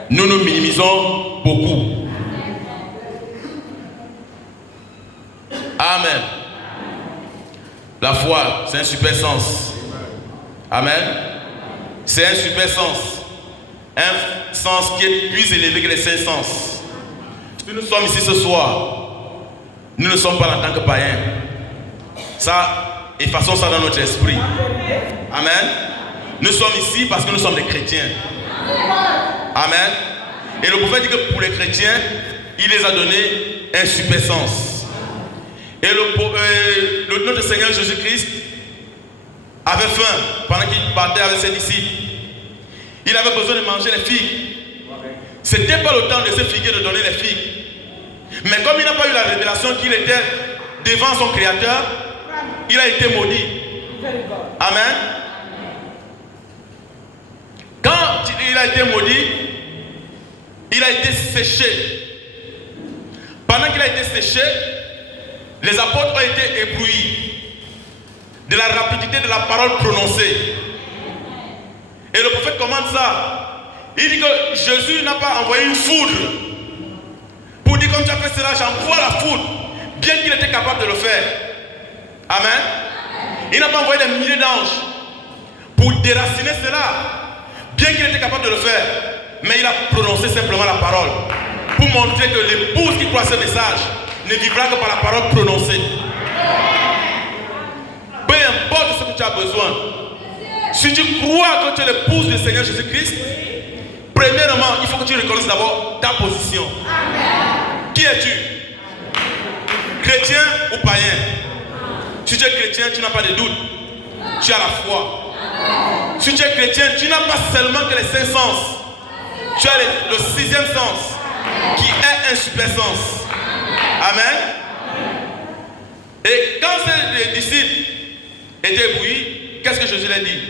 Nous nous minimisons beaucoup. Amen. La foi, c'est un super sens. Amen. C'est un super sens. Un sens qui est plus élevé que les 5 sens. Si nous sommes ici ce soir, nous ne sommes pas en tant que païens. Ça, effaçons ça dans notre esprit. Amen. Nous sommes ici parce que nous sommes des chrétiens. Amen. Et le prophète dit que pour les chrétiens, il les a donné un super sens. Et notre Seigneur Jésus-Christ avait faim pendant qu'il partait avec ses disciples. Il avait besoin de manger les figues. Ce n'était pas le temps de se figuer de donner les figues. Mais comme il n'a pas eu la révélation qu'il était devant son Créateur, il a été maudit. Amen. Quand il a été maudit, il a été séché. Pendant qu'il a été séché, les apôtres ont été éblouis de la rapidité de la parole prononcée. Et le prophète commande ça. Il dit que Jésus n'a pas envoyé une foudre pour dire comme tu as fait cela, j'envoie la foudre, bien qu'il était capable de le faire. Amen. Il n'a pas envoyé des milliers d'anges pour déraciner cela, bien qu'il était capable de le faire. Mais il a prononcé simplement la parole pour montrer que l'épouse qui croit ce message ne vivra que par la parole prononcée. Peu importe ce que tu as besoin, si tu crois que tu es l'épouse du Seigneur Jésus-Christ, premièrement, il faut que tu reconnaisses d'abord ta position. Qui es-tu? Chrétien ou païen? Si tu es chrétien, tu n'as pas de doute. Tu as la foi. Si tu es chrétien, tu n'as pas seulement que les 5 sens. Tu as le 6e sens, qui est un super sens. Amen. Et quand ces disciples étaient éblouis, qu'est-ce que Jésus leur dit?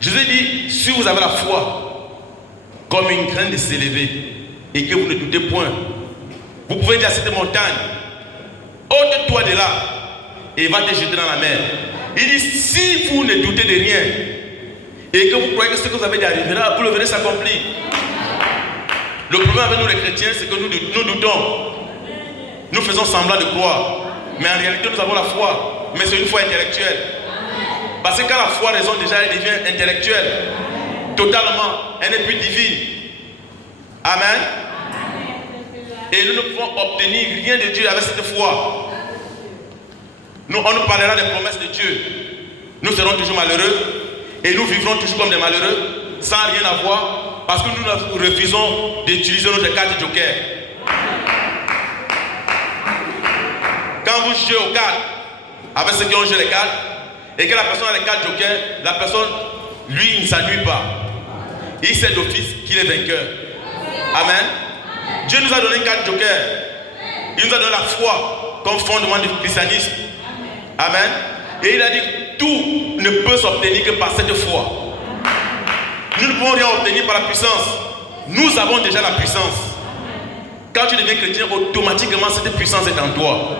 Jésus dit, si vous avez la foi comme une graine de s'élever et que vous ne doutez point, vous pouvez dire à cette montagne, ôte-toi de là et va te jeter dans la mer. Il dit, si vous ne doutez de rien et que vous croyez que ce que vous avez dit arrivera, vous le verrez s'accomplir. Le problème avec nous les chrétiens, c'est que nous doutons. Nous faisons semblant de croire. Mais en réalité, nous avons la foi. Mais c'est une foi intellectuelle. Parce que quand la foi raisonne déjà, elle devient intellectuelle. Totalement. Elle n'est plus divine. Amen. Et nous ne pouvons obtenir rien de Dieu avec cette foi. On nous parlera des promesses de Dieu. Nous serons toujours malheureux. Et nous vivrons toujours comme des malheureux. Sans rien avoir. Parce que nous refusons d'utiliser notre carte joker. Quand vous jouez aux cartes avec ceux qui ont joué les cartes et que la personne a les cartes joker, la personne, lui, il ne s'ennuie pas. Il sait d'office qu'il est vainqueur. Amen. Dieu nous a donné une carte joker. Il nous a donné la foi comme fondement du christianisme. Amen. Et il a dit tout ne peut s'obtenir que par cette foi. Nous ne pouvons rien obtenir par la puissance. Nous avons déjà la puissance. Quand tu deviens chrétien, automatiquement cette puissance est en toi.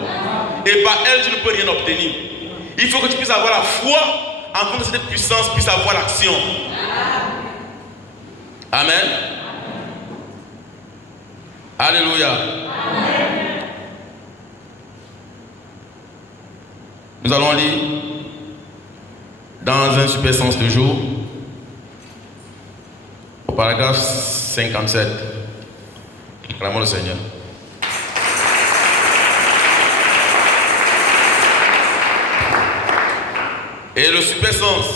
Et par elle, tu ne peux rien obtenir. Il faut que tu puisses avoir la foi afin que cette puissance puisse avoir l'action. Amen. Alléluia. Nous allons lire dans un super sens de jour, au paragraphe 57. Acclamons le Seigneur. Et le super sens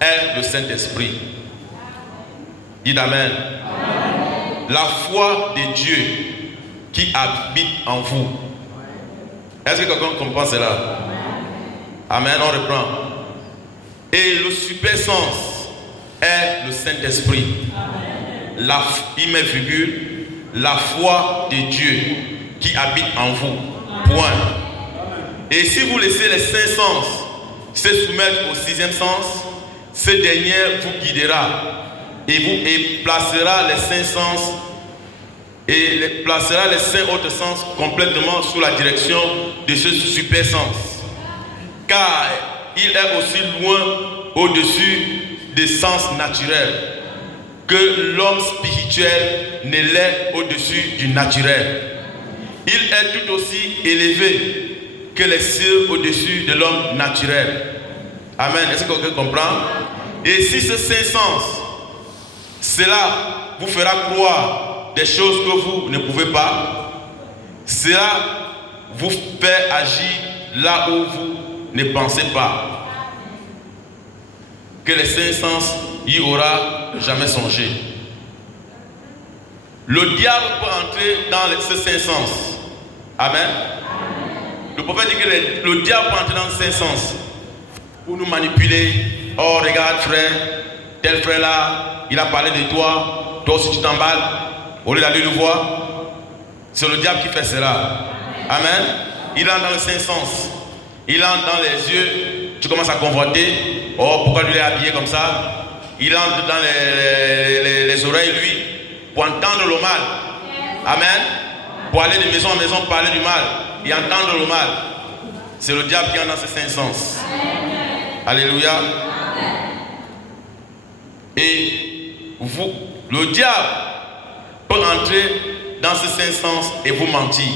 est le Saint-Esprit. Dites Amen. La foi de Dieu qui habite en vous. Est-ce que quelqu'un comprend cela? Amen, on reprend. Et le super sens est le Saint-Esprit. Il met virgule, la foi de Dieu qui habite en vous. Point. Et si vous laissez les 5 sens se soumettre au 6e sens, ce dernier vous guidera et placera les 5 sens et placera les 5 autres sens complètement sous la direction de ce super sens. Car il est aussi loin au-dessus des sens naturels que l'homme spirituel ne l'est au-dessus du naturel. Il est tout aussi élevé que les cieux au-dessus de l'homme naturel. Amen. Est-ce que quelqu'un comprend? Et si ce 5 sens, cela vous fera croire des choses que vous ne pouvez pas, cela vous fait agir là où vous ne pensez pas. Que les 5 sens y aura jamais songé. Le diable peut entrer dans ces 5 sens. Amen. Le prophète dit que le diable peut entrer dans ces 5 sens pour nous manipuler. Oh, regarde frère, tel frère là, il a parlé de toi, toi aussi tu t'emballes, au lieu d'aller le voir. C'est le diable qui fait cela. Amen. Il entre dans les 5 sens. Il entre dans les yeux, tu commences à convoiter. Oh, pourquoi lui est habillé comme ça? Il entre dans les oreilles, lui, pour entendre le mal. Amen. Pour aller de maison en maison, parler du mal et entendre le mal. C'est le diable qui entre dans ces 5 sens. Alléluia. Et vous, le diable peut entrer dans ces 5 sens et vous mentir.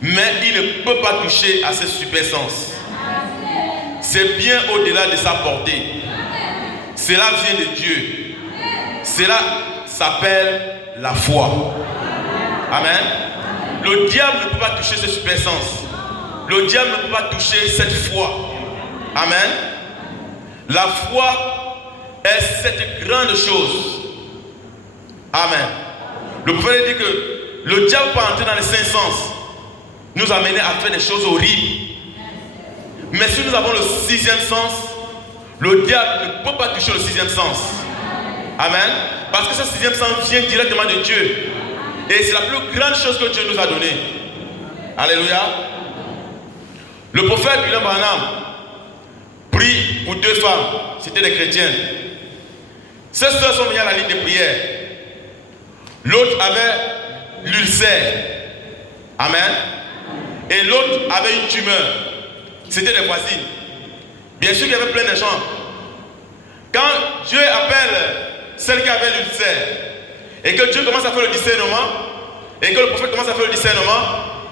Mais il ne peut pas toucher à ces super sens. C'est bien au-delà de sa portée. Cela vient de Dieu. Cela s'appelle la foi. Amen. Le diable ne peut pas toucher ce super sens. Le diable ne peut pas toucher cette foi. Amen. La foi est cette grande chose. Amen. Le prophète dit que le diable peut entrer dans les 5 sens, nous amener à faire des choses horribles. Mais si nous avons le 6e sens, le diable ne peut pas toucher le 6e sens. Amen. Parce que ce 6e sens vient directement de Dieu. Et c'est la plus grande chose que Dieu nous a donnée. Alléluia. Le prophète William Branham prie pour 2 femmes. C'était des chrétiennes. Ces sœurs sont venues à la ligne de prière. L'autre avait l'ulcère. Amen. Et l'autre avait une tumeur. C'était des voisines. Bien sûr qu'il y avait plein de gens. Quand Dieu appelle celle qui avait l'ulcère et que Dieu commence à faire le discernement et que le prophète commence à faire le discernement,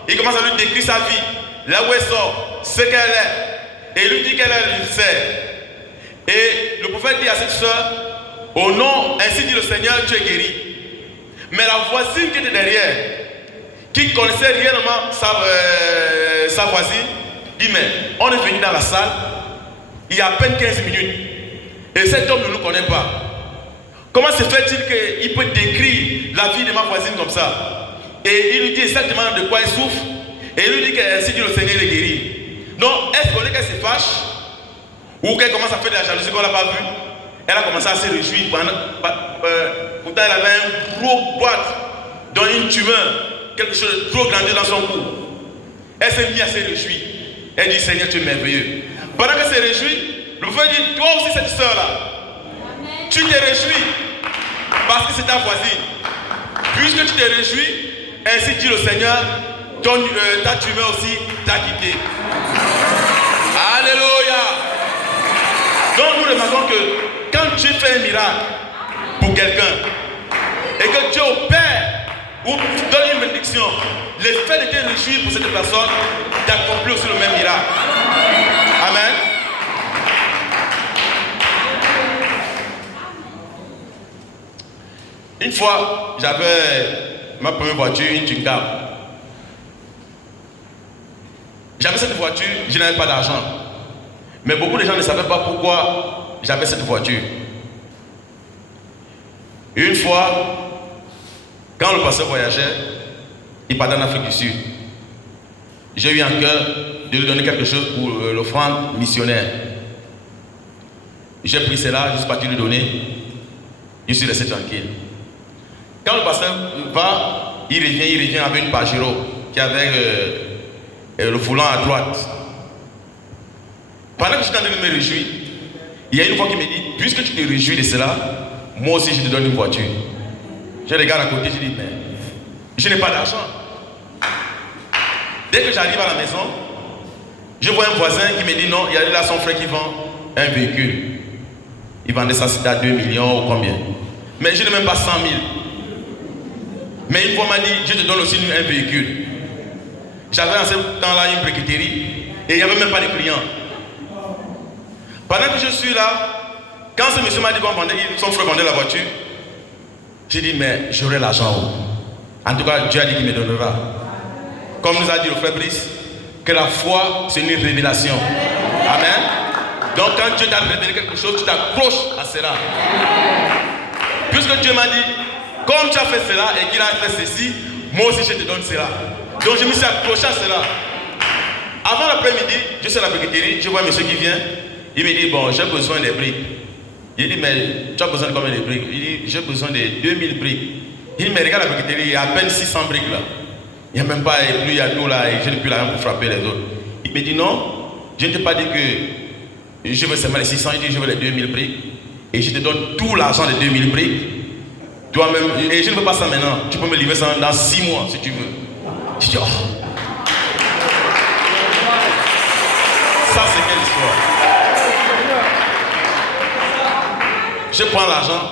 il commence à lui décrire sa vie, là où elle sort, ce qu'elle est, et il lui dit qu'elle a l'ulcère. Et le prophète dit à cette soeur, au nom, ainsi dit le Seigneur, tu es guéri. Mais la voisine qui était derrière, qui connaissait réellement sa voisine, dit, mais on est venu dans la salle il y a à peine 15 minutes et cet homme ne nous connaît pas. Comment se fait-il qu'il peut décrire la vie de ma voisine comme ça? Et il lui dit exactement de quoi elle souffre. Et il lui dit qu'ainsi dit le Seigneur est guéri. Donc, est-ce qu'on est qu'elle se fâche? Ou qu'elle commence à faire de la jalousie qu'on n'a pas vu? Elle a commencé à se réjouir. Pourtant, elle avait un gros boîte dans une tumeur, quelque chose de trop grandiose dans son cou. Elle s'est mise à se réjouir. Elle dit, Seigneur, tu es merveilleux. Pendant qu'elle se réjouit, le prophète dit, toi aussi cette soeur-là, tu te réjouis parce que c'est ta voisine. Puisque tu te réjouis, ainsi dit le Seigneur, ta tumeur aussi t'a quitté. Alléluia. Donc nous remarquons que quand Dieu fait un miracle pour quelqu'un et que Dieu opère ou donne une bénédiction, l'effet de te réjouir pour cette personne d'accomplir aussi le même miracle. Amen. Une fois, j'avais ma première voiture, une Twingo. J'avais cette voiture, je n'avais pas d'argent. Mais beaucoup de gens ne savaient pas pourquoi j'avais cette voiture. Une fois, quand le pasteur voyageait, il partait en Afrique du Sud. J'ai eu en cœur de lui donner quelque chose pour l'offrande missionnaire. J'ai pris cela, je suis parti lui donner. Je suis resté tranquille. Quand le pasteur va, il revient avec une Pajero qui avait le volant à droite. Pendant que je suis en train de me réjouir, il y a une fois qui me dit, puisque tu te réjouis de cela, moi aussi je te donne une voiture. Je regarde à côté, je dis, mais je n'ai pas d'argent. Dès que j'arrive à la maison, je vois un voisin qui me dit non, il y a là son frère qui vend un véhicule. Il vendait ça à 2 millions ou combien. Mais je n'ai même pas 100 000. Mais une fois m'a dit, je te donne aussi un véhicule. J'avais en ce temps-là une briqueterie et il n'y avait même pas de clients. Pendant que je suis là, quand ce monsieur m'a dit son frère vendait la voiture, j'ai dit, mais j'aurai l'argent où? En tout cas, Dieu a dit qu'il me donnera. Comme nous a dit le frère Brice, que la foi, c'est une révélation. Amen. Donc quand Dieu t'a révélé quelque chose, tu t'accroches à cela. Puisque Dieu m'a dit, comme tu as fait cela et qu'il a fait ceci, moi aussi je te donne cela. Donc je me suis accroché à cela. Avant l'après-midi, je suis à la briqueterie, je vois un monsieur qui vient. Il me dit, bon, j'ai besoin des briques. Il dit, mais tu as besoin de combien de briques? Il dit, j'ai besoin de 2000 briques. Il dit, mais regarde la briqueterie, il y a à peine 600 briques là. Il n'y a même pas, et plus il y a tout là, et je n'ai plus l'argent pour frapper les autres. Il me dit, non, je ne t'ai pas dit que je veux seulement les 600, il dit, je veux les 2000 briques. Et je te donne tout l'argent des 2000 briques. Toi-même, et je ne veux pas ça maintenant, tu peux me livrer ça dans 6 mois si tu veux. Je dis, oh. Ça, c'est quelle histoire? Je prends l'argent,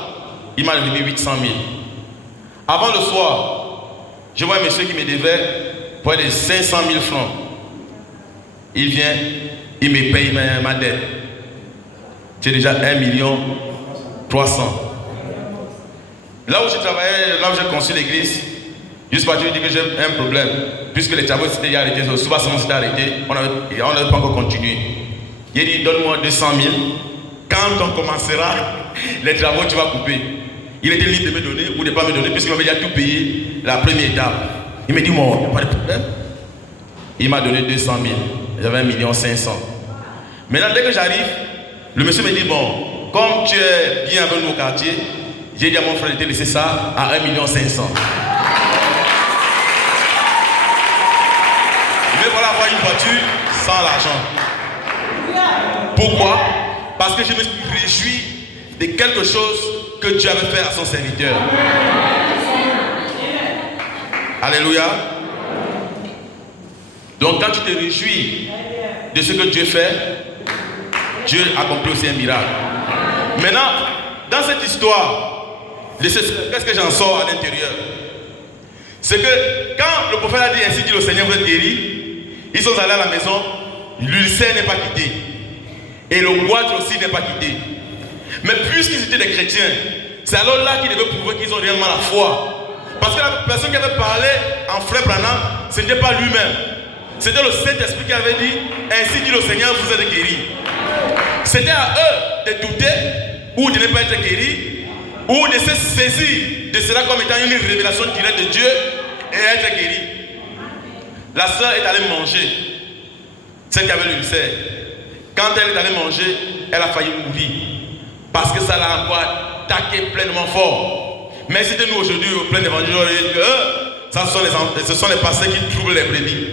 il m'a remis 800 000. Avant le soir, je vois un monsieur qui me devait pour les 500 000 francs. Il vient, il me paye ma dette. C'est déjà 1 300 000. Là où je travaillais, là où j'ai construit l'église, juste parce que je dis que j'ai un problème. Puisque les travaux s'étaient arrêtés, le soubassement s'était arrêté, on n'avait pas encore continué. Il a dit, donne-moi 200 000. Quand on commencera, les travaux, tu vas couper. Il était libre de me donner ou de ne pas me donner, puisqu'il m'avait déjà tout payé la première étape. Il m'a dit, moi, il n'y a pas de problème. Il m'a donné 200 000. J'avais 1 500 000. Maintenant, dès que j'arrive, le monsieur me dit, bon, comme tu es bien avec nous au quartier, j'ai dit à mon frère de te laisser ça à 1 500 000. Me voilà avoir une voiture sans l'argent. Pourquoi? Parce que je me suis réjoui de quelque chose que Dieu avait fait à son serviteur. Alléluia. Donc quand tu te réjouis de ce que Dieu fait, Dieu accomplit aussi un miracle. Maintenant, dans cette histoire, qu'est-ce que j'en sors à l'intérieur? C'est que quand le prophète a dit ainsi dit le Seigneur vous êtes guéri, ils sont allés à la maison, l'ulcère n'est pas quitté. Et le goitre aussi n'est pas quitté. Mais puisqu'ils étaient des chrétiens, c'est alors là qu'ils devaient prouver qu'ils ont réellement la foi. Parce que la personne qui avait parlé en frère Branham, ce n'était pas lui-même. C'était le Saint-Esprit qui avait dit, ainsi dit le Seigneur, vous êtes guéris. C'était à eux de douter ou de ne pas être guéris, ou de se saisir de cela comme étant une révélation directe de Dieu et être guéri. La sœur est allée manger, celle qui avait l'ulcère. Quand elle est allée manger, elle a failli mourir. Parce que ça l'a encore attaqué pleinement fort. Mais c'était nous aujourd'hui au plein évangile, ce sont les pasteurs qui troublent les brebis.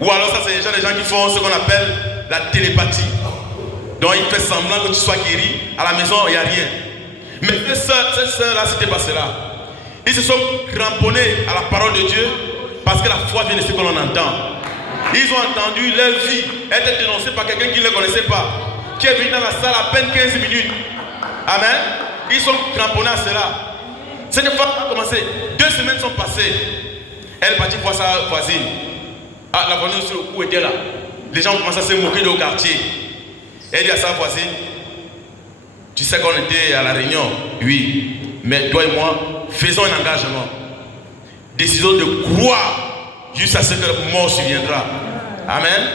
Ou alors ça c'est déjà des gens qui font ce qu'on appelle la télépathie. Donc il fait semblant que tu sois guéri, à la maison il n'y a rien. Mais cette sœur-là, c'était pas cela. Ils se sont cramponnés à la parole de Dieu parce que la foi vient de ce que l'on entend. Ils ont entendu leur vie être dénoncée par quelqu'un qui ne les connaissait pas, qui est venu dans la salle à peine 15 minutes. Amen. Ils sont cramponnés à cela. Cette femme a commencé. 2 semaines sont passées. Elle est partie voir sa voisine. Ah, la voisine sur le coup était là. Les gens commencent à se moquer au quartier. Elle dit à sa voisine, tu sais qu'on était à la réunion? Oui. Mais toi et moi, faisons un engagement. Décidons de croire jusqu'à ce que la mort surviendra. Amen.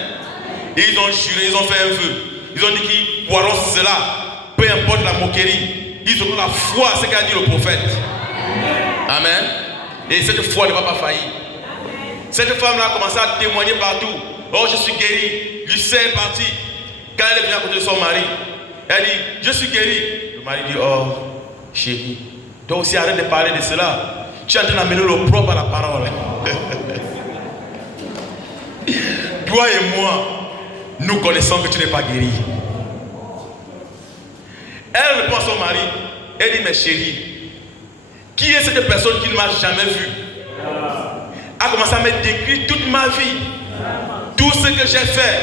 Et ils ont juré, ils ont fait un vœu. Ils ont dit qu'ils boiront cela peu importe la moquerie, ils auront la foi à ce qu'a dit le prophète. Amen. Et cette foi ne va pas faillir. Cette femme-là a commencé à témoigner partout. Oh, je suis guérie. Lucien est parti. Quand elle est venue à côté de son mari, elle dit, je suis guérie. Le mari dit, oh, chérie, toi aussi arrête de parler de cela. Tu es en train d'amener l'opprobre à la parole. Toi et moi, nous connaissons que tu n'es pas guéri. Elle répond à son mari. Elle dit, mais chérie, qui est cette personne qui ne m'a jamais vue? A commencé à me décrire toute ma vie, tout ce que j'ai fait.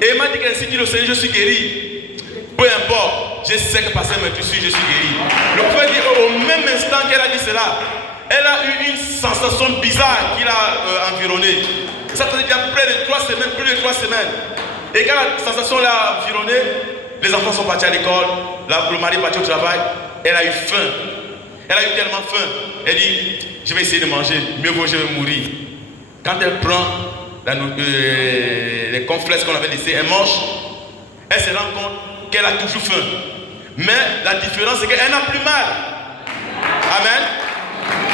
Et elle m'a dit qu'ainsi dit le Seigneur, je suis guéri. Peu importe, je sais que pasteur me tue, je suis guéri. Le prophète dit au même instant qu'elle a dit cela, elle a eu une sensation bizarre qui l'a environnée. Ça faisait déjà près de 3 semaines, plus de 3 semaines. Et quand la sensation l'a environnée, les enfants sont partis à l'école, le mari est parti au travail, elle a eu faim. Elle a eu tellement faim. Elle dit, je vais essayer de manger, mieux vaut je vais mourir. Quand elle prend les cornflakes qu'on avait laissés, elle mange, elle se rend compte qu'elle a toujours faim. Mais la différence c'est qu'elle n'a plus mal. Amen.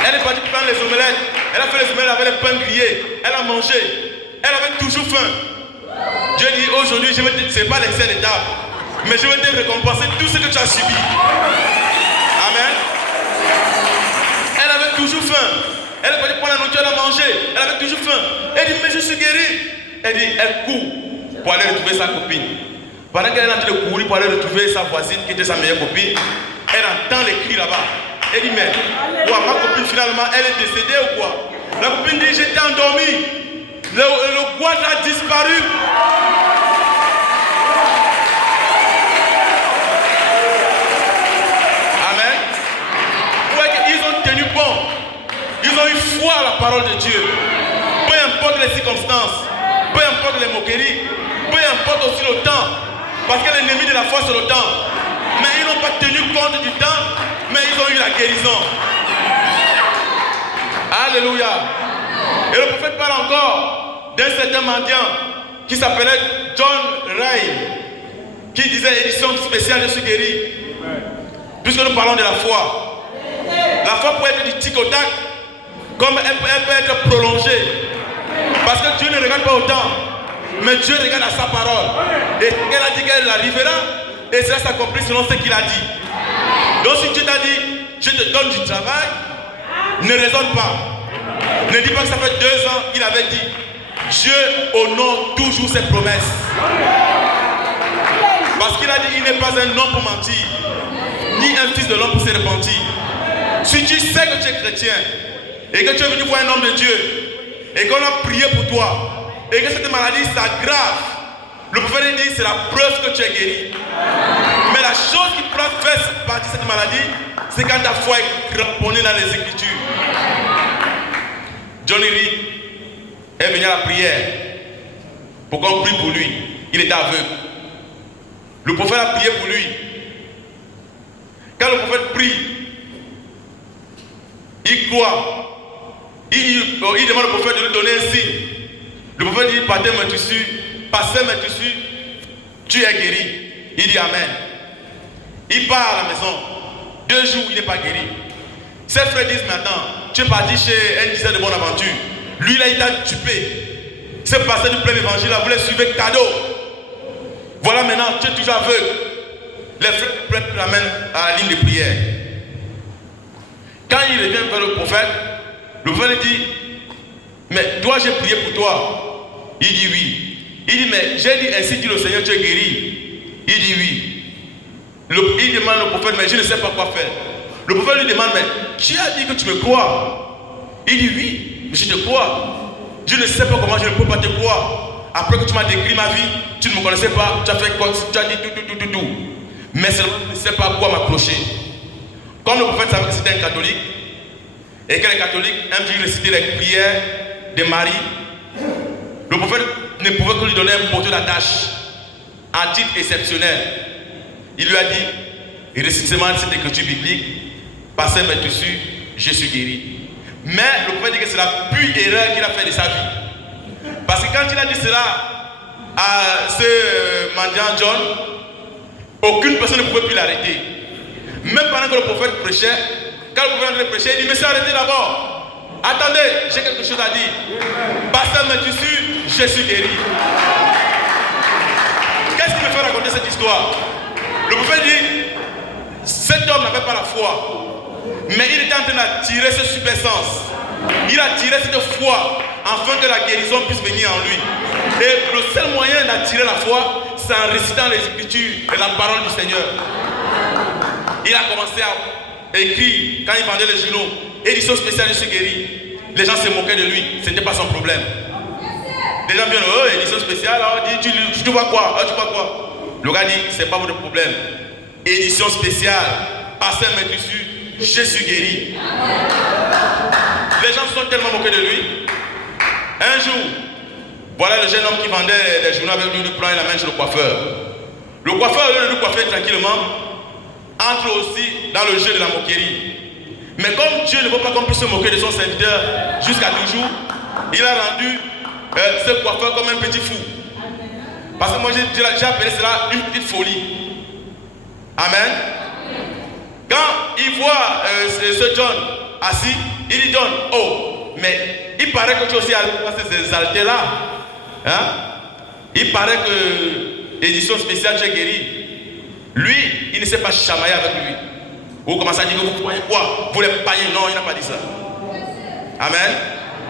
Elle est partie prendre les omelettes. Elle a fait les omelettes avec les pains grillés. Elle a mangé. Elle avait toujours faim. Dieu dit aujourd'hui, ce n'est pas l'excès des tables, mais je vais te récompenser tout ce que tu as subi. Amen. Elle avait toujours faim. Elle est partie prendre la nourriture, elle a mangé. Elle avait toujours faim. Elle dit, mais je suis guérie. Elle dit, elle court pour aller retrouver sa copine. Pendant qu'elle est en train de courir pour aller retrouver sa voisine qui était sa meilleure copine, elle entend les cris là-bas. Elle dit, mais ma copine finalement, elle est décédée ou quoi? La copine dit, j'étais endormie. Le goitre a disparu. Amen. Ils ont tenu bon. Ils ont eu foi à la parole de Dieu. Peu importe les circonstances, peu importe les moqueries, peu importe aussi le temps. Parce que l'ennemi de la foi c'est le temps. Mais ils n'ont pas tenu compte du temps, mais ils ont eu la guérison. Alléluia. Et le prophète parle encore d'un certain mendiant qui s'appelait John Ray, qui disait édition spéciale, je suis guéri. Puisque nous parlons de la foi. La foi peut être du tic au tac, comme elle peut être prolongée. Parce que Dieu ne regarde pas au temps, mais Dieu regarde à sa parole. Et elle a dit qu'elle arrivera, et cela s'accomplit selon ce qu'il a dit. Donc si Dieu t'a dit, je te donne du travail, ne raisonne pas. Ne dis pas que ça fait 2 ans qu'il avait dit. Dieu honore toujours ses promesses. Parce qu'il a dit, il n'est pas un homme pour mentir, ni un fils de l'homme pour se repentir. Si tu sais que tu es chrétien, et que tu es venu voir un homme de Dieu, et qu'on a prié pour toi, et que cette maladie s'aggrave, le prophète dit, c'est la preuve que tu es guéri. Mais la chose qui pourra faire partie de cette maladie, c'est quand ta foi est cramponnée dans les Écritures. Johnny Reed est venu à la prière pour qu'on prie pour lui. Il était aveugle. Le prophète a prié pour lui. Quand le prophète prie, il croit. Il demande au prophète de lui donner un signe. Le prophète dit, partez mes tissus, passez mes tissus, tu es guéri. Il dit Amen. Il part à la maison. 2 jours, il n'est pas guéri. Ses frères disent, mais attends, tu es parti chez un disciple de bonne aventure. Lui, là, il t'a dupé. Ce pasteur du plein évangile, là, voulait suivre cadeau. Voilà maintenant, tu es toujours aveugle. Les frères l'amènent à la ligne de prière. Quand il revient vers le prophète dit, mais toi, j'ai prié pour toi. Il dit oui. Il dit, mais j'ai dit ainsi dit le Seigneur, tu es guéri. Il dit oui. Il demande au prophète, mais je ne sais pas quoi faire. Le prophète lui demande, mais tu as dit que tu me crois. Il dit oui, mais je te crois. Je ne sais pas comment je ne peux pas te croire. Après que tu m'as décrit ma vie, tu ne me connaissais pas, tu as fait quoi, tu as dit tout. Mais seulement je ne sais pas à quoi m'approcher. Comme le prophète savait que c'était un catholique, et que les catholiques aiment dire réciter les prières de Marie, le prophète ne pouvait que lui donner un poteau d'attache, à titre exceptionnel. Il lui a dit, récite seulement cette écriture biblique, passez mes tissus, je suis guéri. Mais le prophète dit que c'est la pure erreur qu'il a fait de sa vie. Parce que quand il a dit cela à ce mendiant John, Aucune personne ne pouvait plus l'arrêter. Même pendant que le prophète prêchait, quand le prophète prêchait, il dit, monsieur, arrêtez d'abord. Attendez, j'ai quelque chose à dire. Pasteur mes tissus, je suis guéri. Qu'est-ce qui me fait raconter cette histoire? Le prophète dit, cet homme n'avait pas la foi, mais il était en train d'attirer ce super sens. Il attirait cette foi afin que la guérison puisse venir en lui. Et le seul moyen d'attirer la foi, c'est en récitant les Écritures et la parole du Seigneur. Il a commencé à écrire quand il vendait les journaux. Édition spéciale, je suis guéri. Les gens se moquaient de lui, ce n'était pas son problème. Les gens viennent, oh, édition spéciale, oh, tu vois quoi? Oh, tu vois quoi? Le gars dit, c'est pas votre problème. Édition spéciale, pasteur mes tissus, je suis guéri. Les gens se sont tellement moqués de lui. Un jour, voilà le jeune homme qui vendait des journaux avec lui, il prend la main chez le coiffeur. Le coiffeur, au lieu de lui coiffer tranquillement, entre aussi dans le jeu de la moquerie. Mais comme Dieu ne veut pas qu'on puisse se moquer de son serviteur jusqu'à toujours, il a rendu ce coiffeur comme un petit fou. Parce que moi j'ai appelé cela une petite folie. Amen. Quand il voit ce John assis, il dit John, oh, mais il paraît que tu aussi allé voir ces exaltés-là. Hein? Il paraît que édition spéciale, tu es guéri. Lui, il ne s'est pas chamaillé avec lui. Vous commencez à dire que vous croyez quoi? Vous les païens? Non, il n'a pas dit ça. Amen.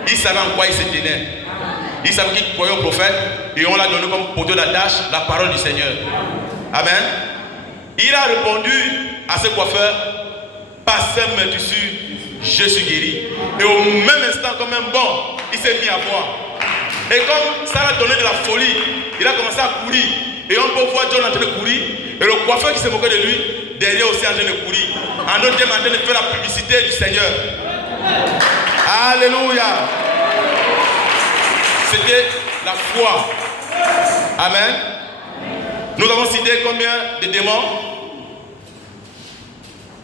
Il savait en quoi il se tenait. Il savait qu'il croyait au prophète et on l'a donné comme poteau d'attache la parole du Seigneur. Amen. Il a répondu à ce coiffeur, pasteur mes tissus, je suis guéri. Et au même instant, comme un bon, il s'est mis à boire. Et comme ça l'a donné de la folie, il a commencé à courir. Et on peut voir John en train de courir. Et le coiffeur qui s'est moqué de lui, derrière aussi en train de courir. En d'autres termes, en train de faire la publicité du Seigneur. Alléluia. C'était la foi. Amen. Nous avons cité combien de démons?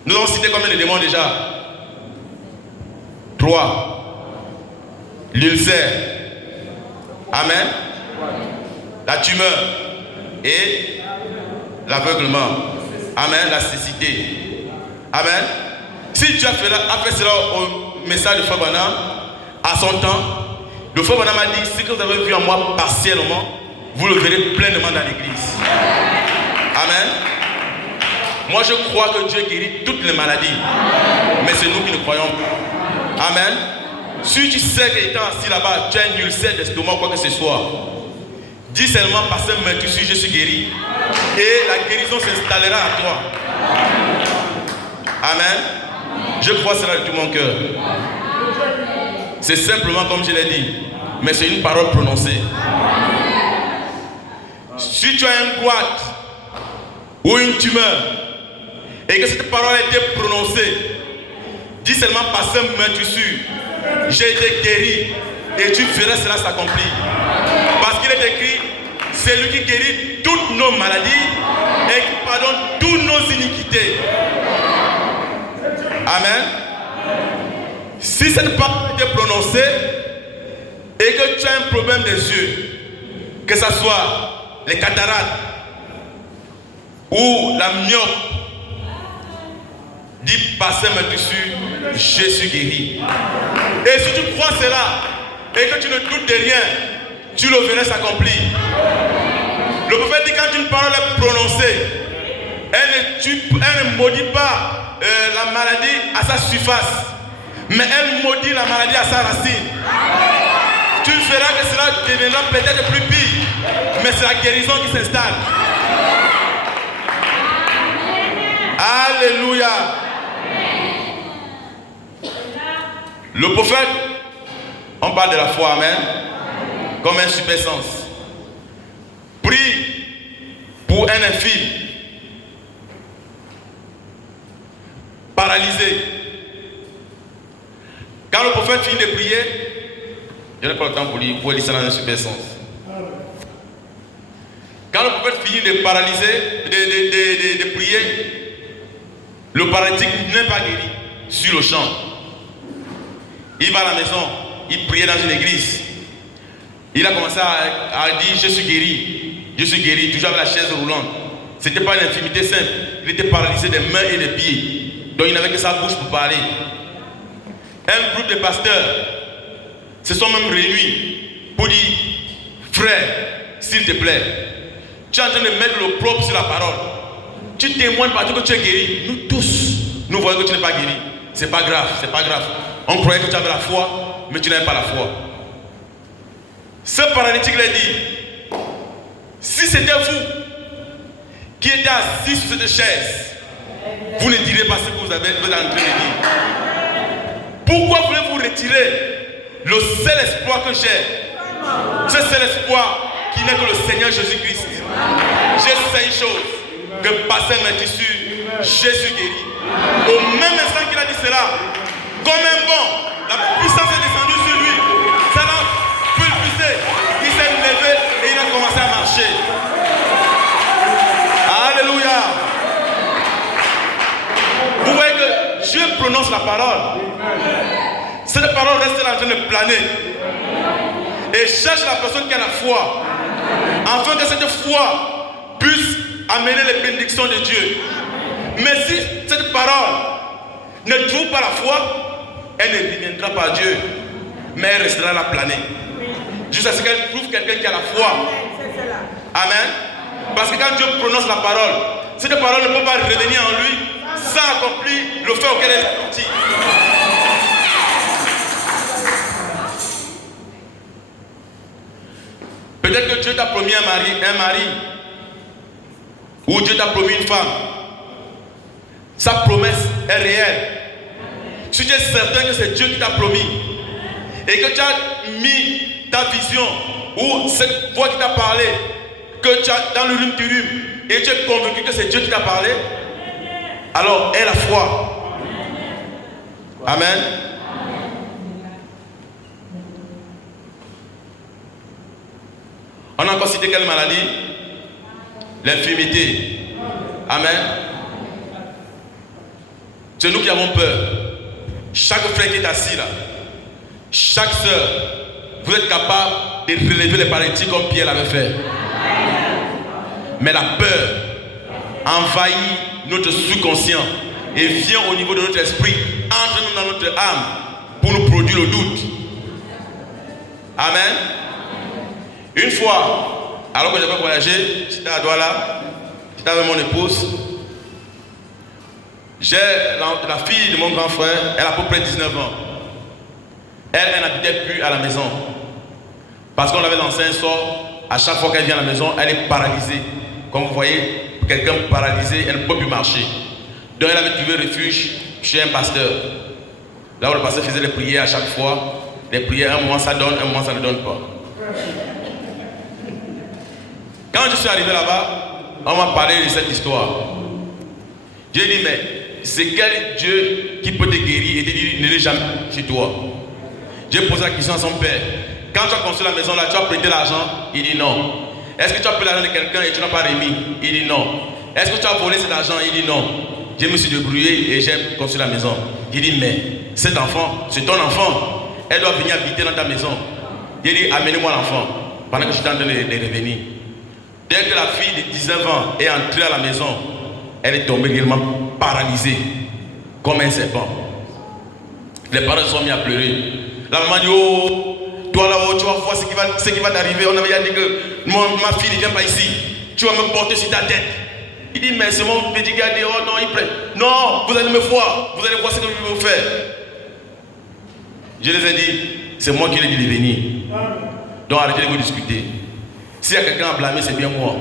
Nous avons cité combien de démons déjà? 3. L'ulcère. Amen. La tumeur. Et l'aveuglement. Amen. La cécité. Amen. Si tu as fait cela au message de Frère Branham, à son temps, le Frère Branham a dit, ce que vous avez vu en moi partiellement, vous le verrez pleinement dans l'église. Amen. Moi je crois que Dieu guérit toutes les maladies. Mais c'est nous qui ne croyons pas. Amen. Si tu sais qu'étant assis là-bas, tu as un ulcère d'estomac ou quoi que ce soit, dis seulement, pasteur, mais tu suis, je suis guéri. Et la guérison s'installera à toi. Amen. Je crois cela de tout mon cœur. C'est simplement comme je l'ai dit, mais c'est une parole prononcée. Si tu as un goût ou une tumeur et que cette parole a été prononcée, dis seulement, pasteur, mais tu suis, j'ai été guéri et tu verras cela s'accomplir. Parce qu'il est écrit, c'est lui qui guérit toutes nos maladies et qui pardonne toutes nos iniquités. Amen. Si cette parole a été prononcée et que tu as un problème des yeux, que ce soit les cataractes ou la myope, dis, pasteur mes tissus, je suis guéri. Et si tu crois cela et que tu ne doutes de rien, tu le verras s'accomplir. Le prophète dit, quand une parole est prononcée, elle ne maudit pas la maladie à sa surface, mais elle maudit la maladie à sa racine. Tu verras que cela deviendra peut-être plus pire, mais c'est la guérison qui s'installe. Alléluia. Le prophète, on parle de la foi, amen, comme un super sens. Prie pour un infirme paralysé. Quand le prophète finit de prier, je n'ai pas le temps pour lire ça dans un super sens. Quand le prophète finit de paralyser, de prier, le paralytique n'est pas guéri sur le champ. Il va à la maison, il priait dans une église. Il a commencé à dire, je suis guéri, toujours avec la chaise roulante. Ce n'était pas une infirmité simple. Il était paralysé des mains et des pieds. Donc il n'avait que sa bouche pour parler. Un groupe de pasteurs se sont même réunis pour dire, frère, s'il te plaît, tu es en train de mettre le propre sur la parole. Tu témoignes partout que tu es guéri. Nous tous, nous voyons que tu n'es pas guéri. C'est pas grave, c'est pas grave. On croyait que tu avais la foi, mais tu n'avais pas la foi. Ce paralytique l'a dit, si c'était vous qui étiez assis sur cette chaise, vous ne direz pas ce que vous êtes en train de dire. Pourquoi voulez-vous retirer le seul espoir que j'ai? Ce seul espoir qui n'est que le Seigneur Jésus-Christ. J'ai 5 choses. Que passé mes tissus, Jésus guérit. Au même instant qu'il a dit cela, comme un bon, la puissance est descendue sur lui. Ça l'a pulvéré. Il s'est levé et il a commencé à marcher. Alléluia. Vous voyez que Dieu prononce la parole. Cette parole reste là en train de planer. Et cherche la personne qui a la foi. Afin que cette foi puisse amener les bénédictions de Dieu. Mais si cette parole ne trouve pas la foi, elle ne reviendra pas à Dieu. Mais elle restera là planer. Jusqu'à ce qu'elle trouve quelqu'un qui a la foi. Amen. Parce que quand Dieu prononce la parole, cette parole ne peut pas revenir en lui sans accomplir le fait auquel elle est sortie. Peut-être que Dieu t'a promis un mari, ou Dieu t'a promis une femme. Sa promesse est réelle. Si tu es certain que c'est Dieu qui t'a promis, et que tu as mis ta vision, ou cette voix qui t'a parlé, que tu as dans le rhume du rhume, et tu es convaincu que c'est Dieu qui t'a parlé, alors aie la foi. Amen. On a encore cité quelle maladie? L'infirmité. Amen. C'est nous qui avons peur. Chaque frère qui est assis là, chaque soeur, vous êtes capable de relever les paralytiques comme Pierre l'avait fait. Mais la peur envahit notre sous-conscient et vient au niveau de notre esprit, entre nous dans notre âme pour nous produire le doute. Amen. Une fois, alors que j'avais voyagé, j'étais à Douala, j'étais avec mon épouse. J'ai la fille de mon grand frère, elle a à peu près 19 ans. Elle n'habitait plus à la maison. Parce qu'on avait lancé un sort, à chaque fois qu'elle vient à la maison, elle est paralysée. Comme vous voyez, quelqu'un paralysé, elle ne peut plus marcher. Donc elle avait trouvé refuge chez un pasteur. Là où le pasteur faisait les prières à chaque fois. Les prières, un moment ça donne, un moment ça ne donne pas. Quand je suis arrivé là-bas, on m'a parlé de cette histoire. J'ai dit, mais c'est quel Dieu qui peut te guérir et te dire, ne l'ai jamais chez toi? J'ai posé la question à son père. Quand tu as construit la maison là, tu as prêté l'argent? Il dit non. Est-ce que tu as pris l'argent de quelqu'un et tu n'as pas remis? Il dit non. Est-ce que tu as volé cet argent? Il dit non. Je me suis débrouillé et j'ai construit la maison. Il dit, mais cet enfant, c'est ton enfant. Elle doit venir habiter dans ta maison. Il dit, amenez-moi l'enfant. Pendant que je suis en train de revenir. Dès que la fille de 19 ans est entrée à la maison, elle est tombée réellement paralysée, comme un serpent. Les parents se sont mis à pleurer. La maman dit, oh, toi là-haut, tu vas voir ce qui va t'arriver. On avait dit que ma fille ne vient pas ici. Tu vas me porter sur ta tête. Il dit, mais c'est mon petit gars, dit, oh non, il plaît. Non, vous allez me voir. Vous allez voir ce que je vais vous faire. Je les ai dit, c'est moi qui l'ai dit de venir. Donc arrêtez de vous discuter. S'il y a quelqu'un à blâmer, c'est bien moi.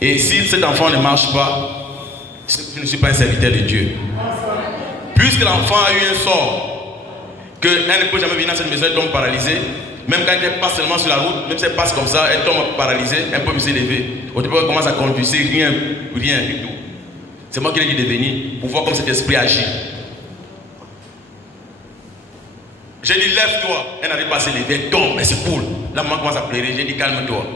Et si cet enfant ne marche pas, je ne suis pas un serviteur de Dieu. Puisque l'enfant a eu un sort, qu'elle ne peut jamais venir dans cette maison, elle tombe paralysée. Même quand elle passe seulement sur la route, même si elle passe comme ça, elle tombe paralysée, elle peut se lever. Au début, elle commence à convulser, rien du tout. C'est moi qui l'ai dit de venir pour voir comment cet esprit agit. J'ai dit, lève-toi. Elle n'arrive pas à se lever, elle tombe, mais c'est cool. La maman commence à pleurer, j'ai dit, calme-toi.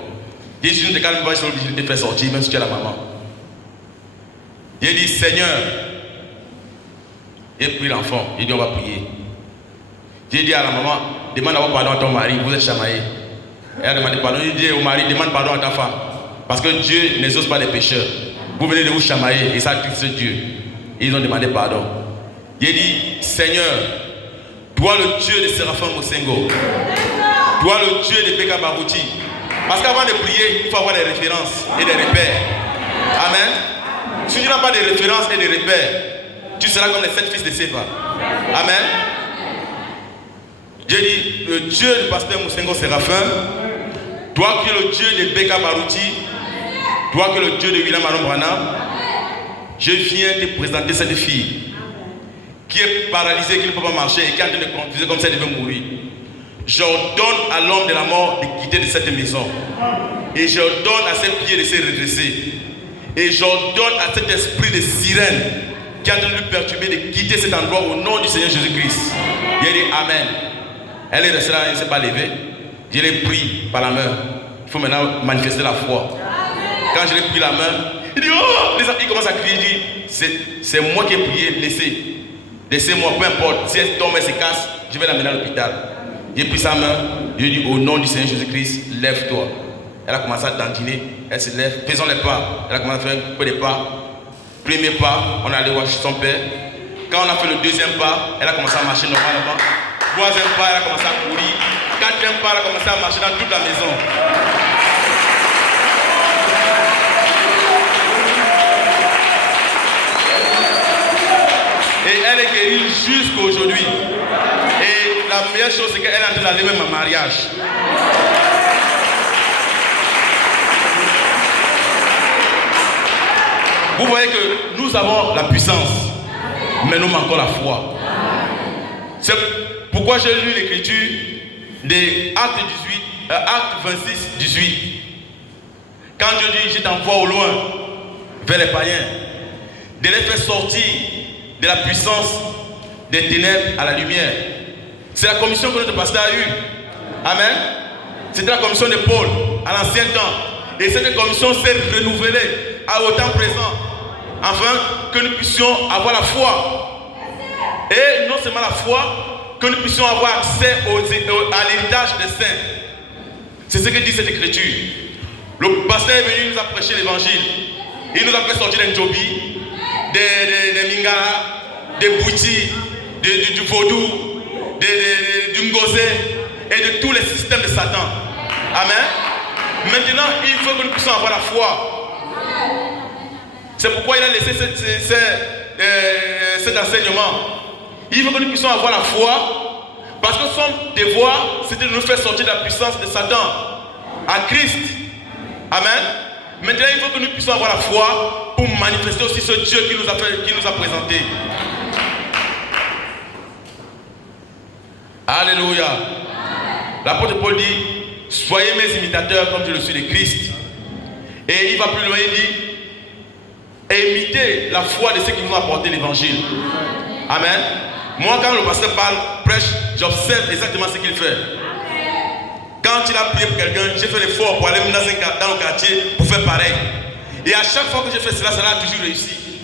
J'ai dit, si je ne te calme pas, je suis obligé de te faire sortir, même si tu es la maman. J'ai dit, Seigneur, j'ai pris l'enfant, j'ai dit, on va prier. J'ai dit à la maman, demande d'abord pardon à ton mari, vous êtes chamaillé. Elle a demandé pardon, j'ai dit au mari, demande pardon à ta femme. Parce que Dieu n'exauce pas les pécheurs. Vous venez de vous chamailler et ça tue ce Dieu. Et ils ont demandé pardon. Il a dit, Seigneur, toi le Dieu de Séraphin Mosengo, toi le Dieu de Beka Barouti. Parce qu'avant de prier, il faut avoir des références et des repères. Amen. Si tu n'as pas de références et de repères, tu seras comme les 7 fils de Séva. Amen. Dieu dit, le Dieu du pasteur Mosengo Séraphin, toi qui es le Dieu de Beka Barouti, toi qui es le Dieu de William Aron Branham, je viens te présenter cette fille qui est paralysée, qui ne peut pas marcher et qui est en train de confuser comme si elle devait mourir. J'ordonne à l'homme de la mort de quitter de cette maison. Et j'ordonne à ses pieds de se redresser. Et j'ordonne à cet esprit de sirène qui est en train de lui perturber de quitter cet endroit au nom du Seigneur Jésus-Christ. Il a dit Amen. Elle est restée là, elle ne s'est pas levée. Je l'ai pris par la main. Il faut maintenant manifester la foi. Quand je l'ai pris la main, il dit oh! Il commence à crier, il dit c'est moi qui ai prié, laissez-moi, peu importe. Si elle tombe, elle se casse, je vais l'amener à l'hôpital. J'ai pris sa main, je lui ai dit au nom du Seigneur Jésus-Christ, lève-toi. Elle a commencé à dandiner, elle se lève, faisons les pas. Elle a commencé à faire un peu de pas. Premier pas, on est allé voir son père. Quand on a fait le deuxième pas, elle a commencé à marcher normalement. Troisième pas, elle a commencé à courir. Quatrième pas, elle a commencé à marcher dans toute la maison. Et elle est guérie jusqu'à aujourd'hui. Et la meilleure chose, c'est qu'elle est en train d'aller même en mariage. Vous voyez que nous avons la puissance, mais nous manquons la foi. C'est pourquoi j'ai lu l'écriture des Actes 26, 18. Quand Dieu dit, je t'envoie au loin, vers les païens, de les faire sortir de la puissance des ténèbres à la lumière. C'est la commission que notre pasteur a eue. Amen. C'était la commission de Paul à l'ancien temps. Et cette commission s'est renouvelée au temps présent, afin que nous puissions avoir la foi. Et non seulement la foi, que nous puissions avoir accès à l'héritage des saints. C'est ce que dit cette écriture. Le pasteur est venu, il nous a prêché l'évangile. Il nous a fait sortir d'un Jobi, des Mingara, des Bouti, du Vaudou, du Ngozé et de tous les systèmes de Satan. Amen. Maintenant, il faut que nous puissions avoir la foi. C'est pourquoi il a laissé cet enseignement. Il faut que nous puissions avoir la foi, parce que son devoir, c'était de nous faire sortir de la puissance de Satan à Christ. Amen. Maintenant, il faut que nous puissions avoir la foi pour manifester aussi ce Dieu qui nous a présenté. Alléluia. L'apôtre Paul dit, soyez mes imitateurs comme je le suis de Christ. Et il va plus loin, il dit, imitez la foi de ceux qui vous ont apporté l'évangile. Amen. Moi, quand le pasteur parle, prêche, j'observe exactement ce qu'il fait. Quand il a prié pour quelqu'un, j'ai fait l'effort pour aller dans le quartier pour faire pareil. Et à chaque fois que j'ai fait cela, ça a toujours réussi.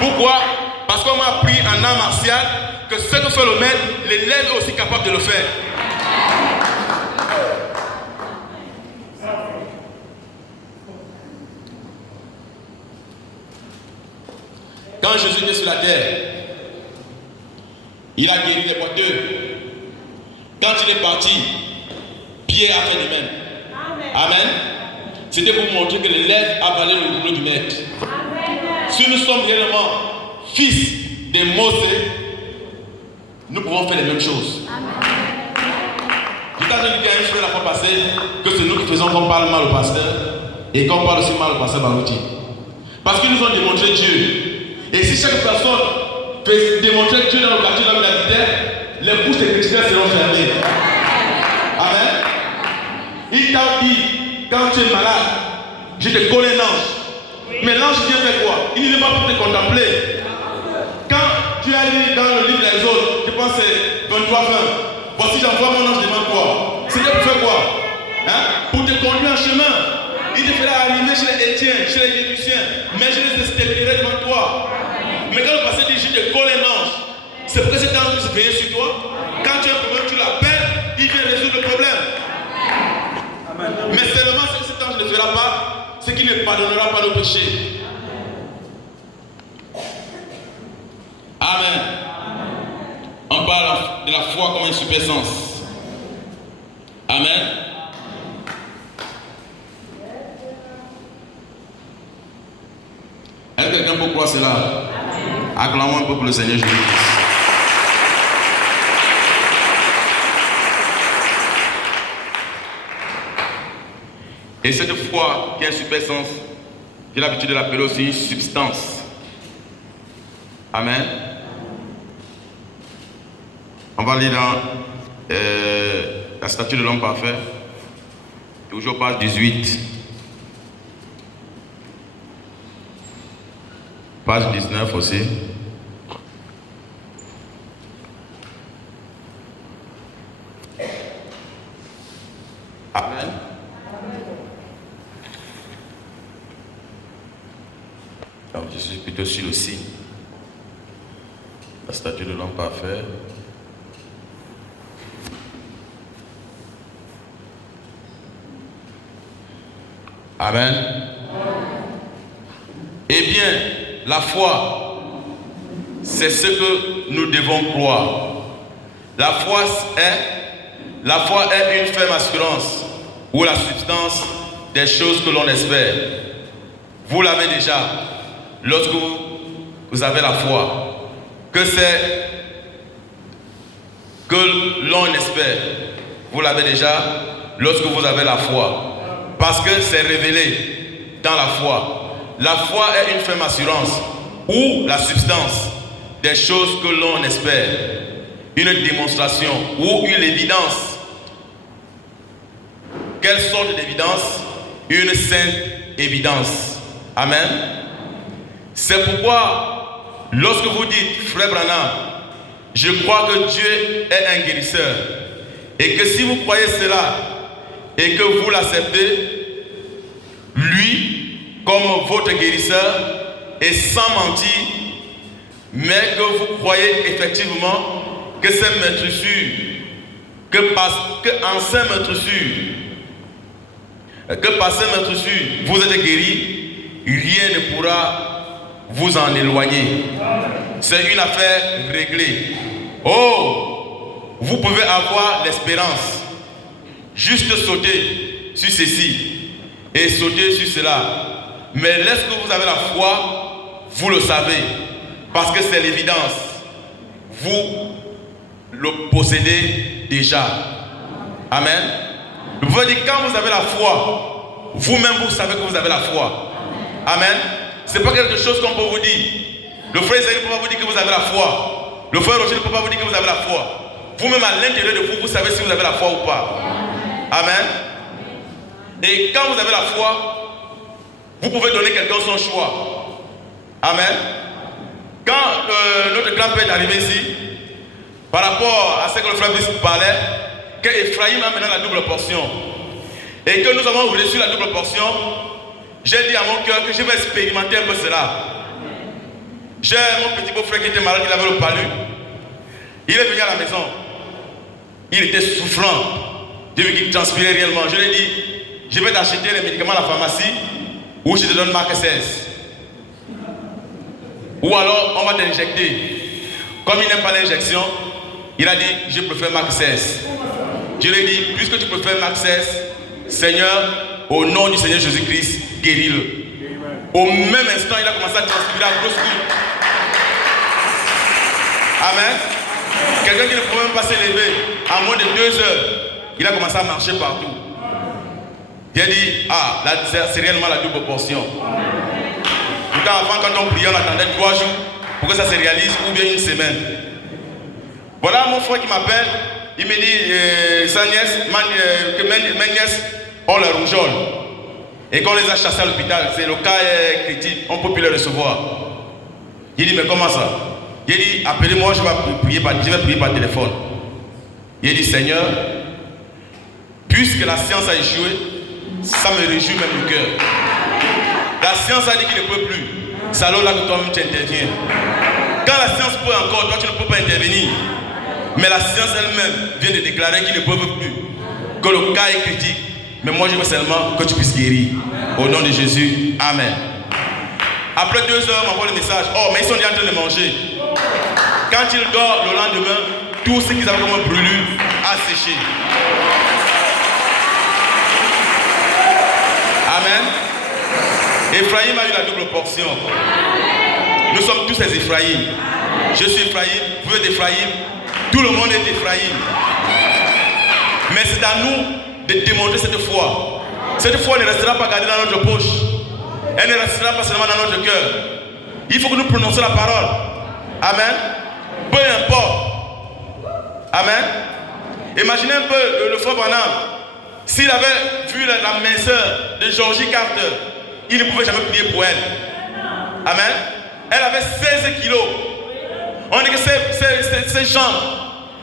Pourquoi? Parce qu'on m'a appris en art martial que ce que fait le maître, l'élève est aussi capable de le faire. Quand Jésus était sur la terre, il a guéri les boiteux. Quand il est parti, Pierre a fait de même. Amen. C'était pour montrer que l'élève a valé le rouleau du maître. Amen. Si nous sommes réellement fils de Mose, nous pouvons faire les mêmes choses. Je t'ai dit qu'il y a une chose la fois passée, que c'est nous qui faisons qu'on parle mal au pasteur et qu'on parle aussi mal au pasteur Barouti. Parce qu'ils nous ont démontré Dieu. Et si chaque personne peut démontrer Dieu dans le quartier là où il habitait, les bouches des chrétiens seront fermées. Amen. Il t'a dit, quand tu es malade, je te colle un ange. Mais l'ange vient faire quoi? Il ne vient pas pour te contempler. Quand tu as lu dans le livre des autres, je pense que c'est 23 20. Voici j'envoie mon ange devant toi. C'était pour faire quoi? Pour te conduire en chemin. Il te fera arriver chez les Étiens, chez les Jébusiens. Mais je les exterminerai devant toi. Mais quand le pasteur dit je te colle un ange, c'est pour que cet ange puisse veiller sur toi. Quand tu as un problème, tu l'appelles, il vient résoudre le problème. Amen. Mais seulement ce que cet ange ne fera pas, c'est qu'il ne pardonnera pas nos péchés. Amen. On parle de la foi comme une substance. Amen. Est-ce que quelqu'un peut croire cela? Acclamons un peu pour le Seigneur Jésus-Christ. Et cette foi qui est une substance, j'ai l'habitude de l'appeler aussi une substance. Amen. On va lire dans la statue de l'homme parfait, toujours page 18, page 19 aussi. Amen. Donc je suis plutôt sur le signe. La statue de l'homme parfait. Amen. Eh bien, la foi, c'est ce que nous devons croire. La foi est une ferme assurance ou la substance des choses que l'on espère. Vous l'avez déjà lorsque vous avez la foi. Que c'est que l'on espère. Vous l'avez déjà lorsque vous avez la foi. Parce que c'est révélé dans la foi. La foi est une ferme assurance ou la substance des choses que l'on espère. Une démonstration ou une évidence. Quelle sorte d'évidence? Une sainte évidence. Amen. C'est pourquoi, lorsque vous dites, frère Branham, je crois que Dieu est un guérisseur, et que si vous croyez cela, et que vous l'acceptez, lui, comme votre guérisseur, et sans mentir, mais que vous croyez effectivement que c'est maîtressure, que en ces maîtressures, que par ces maîtressures, vous êtes guéri, rien ne pourra vous en éloigner. C'est une affaire réglée. Oh, vous pouvez avoir l'espérance. Juste sauter sur ceci et sauter sur cela. Mais lorsque vous avez la foi, vous le savez. Parce que c'est l'évidence. Vous le possédez déjà. Amen. Je veux dire, quand vous avez la foi, vous-même vous savez que vous avez la foi. Amen. Ce n'est pas quelque chose qu'on peut vous dire. Le frère Isaïe ne peut pas vous dire que vous avez la foi. Le frère Roger ne peut pas vous dire que vous avez la foi. Vous-même à l'intérieur de vous, vous savez si vous avez la foi ou pas. Amen. Et quand vous avez la foi, vous pouvez donner quelqu'un son choix. Amen. Quand notre grand-père est arrivé ici, par rapport à ce que le frère Brice parlait, que Ephraïm a maintenant la double portion, et que nous avons reçu la double portion, j'ai dit à mon cœur que je vais expérimenter un peu cela. J'ai mon petit beau-frère qui était malade, il avait le palu. Il est venu à la maison. Il était souffrant. J'ai vu qu'il transpirait réellement. Je lui ai dit, je vais t'acheter les médicaments à la pharmacie ou je te donne marque 16. Ou alors on va t'injecter. Comme il n'aime pas l'injection, il a dit, je préfère marque 16. Je lui ai dit, puisque tu préfères marque 16, Seigneur, au nom du Seigneur Jésus-Christ, guéris-le. Au même instant, il a commencé à transpirer à grosse coupe. Amen. Quelqu'un qui ne pouvait même pas s'élever, à moins de 2 heures, il a commencé à marcher partout. Il a dit, ah, là, c'est réellement la double portion. Pourtant, avant, quand on priait, on attendait 3 jours pour que ça se réalise, ou bien 1 semaine. Voilà mon frère qui m'appelle, il me dit, sa nièce, que mes nièces ont la rougeole. Et qu'on les a chassés à l'hôpital, c'est le cas critique, on ne peut plus les recevoir. Il dit, mais comment ça? Il dit, appelez-moi, je vais prier par téléphone. Il dit, Seigneur, puisque la science a échoué, ça me réjouit même le cœur. La science a dit qu'il ne peut plus. C'est alors là que toi-même tu interviens. Quand la science peut encore, toi tu ne peux pas intervenir. Mais la science elle-même vient de déclarer qu'il ne peut plus. Que le cas est critique. Mais moi je veux seulement que tu puisses guérir. Au nom de Jésus. Amen. Après 2 heures, on m'envoie le message. Oh, mais ils sont déjà en train de manger. Quand il dort le lendemain, tout ce qu'ils avaient comme brûlure a séché. Amen. Ephraïm a eu la double portion. Nous sommes tous des Ephraïm. Je suis Ephraïm, vous êtes Ephraïm, tout le monde est Ephraïm. Mais c'est à nous de démontrer cette foi. Cette foi ne restera pas gardée dans notre poche. Elle ne restera pas seulement dans notre cœur. Il faut que nous prononcions la parole. Amen. Peu importe. Amen. Imaginez un peu le frère Branham. S'il avait vu la minceur de Georgie Carter, il ne pouvait jamais prier pour elle. Amen. Elle avait 16 kilos. On dit que ses jambes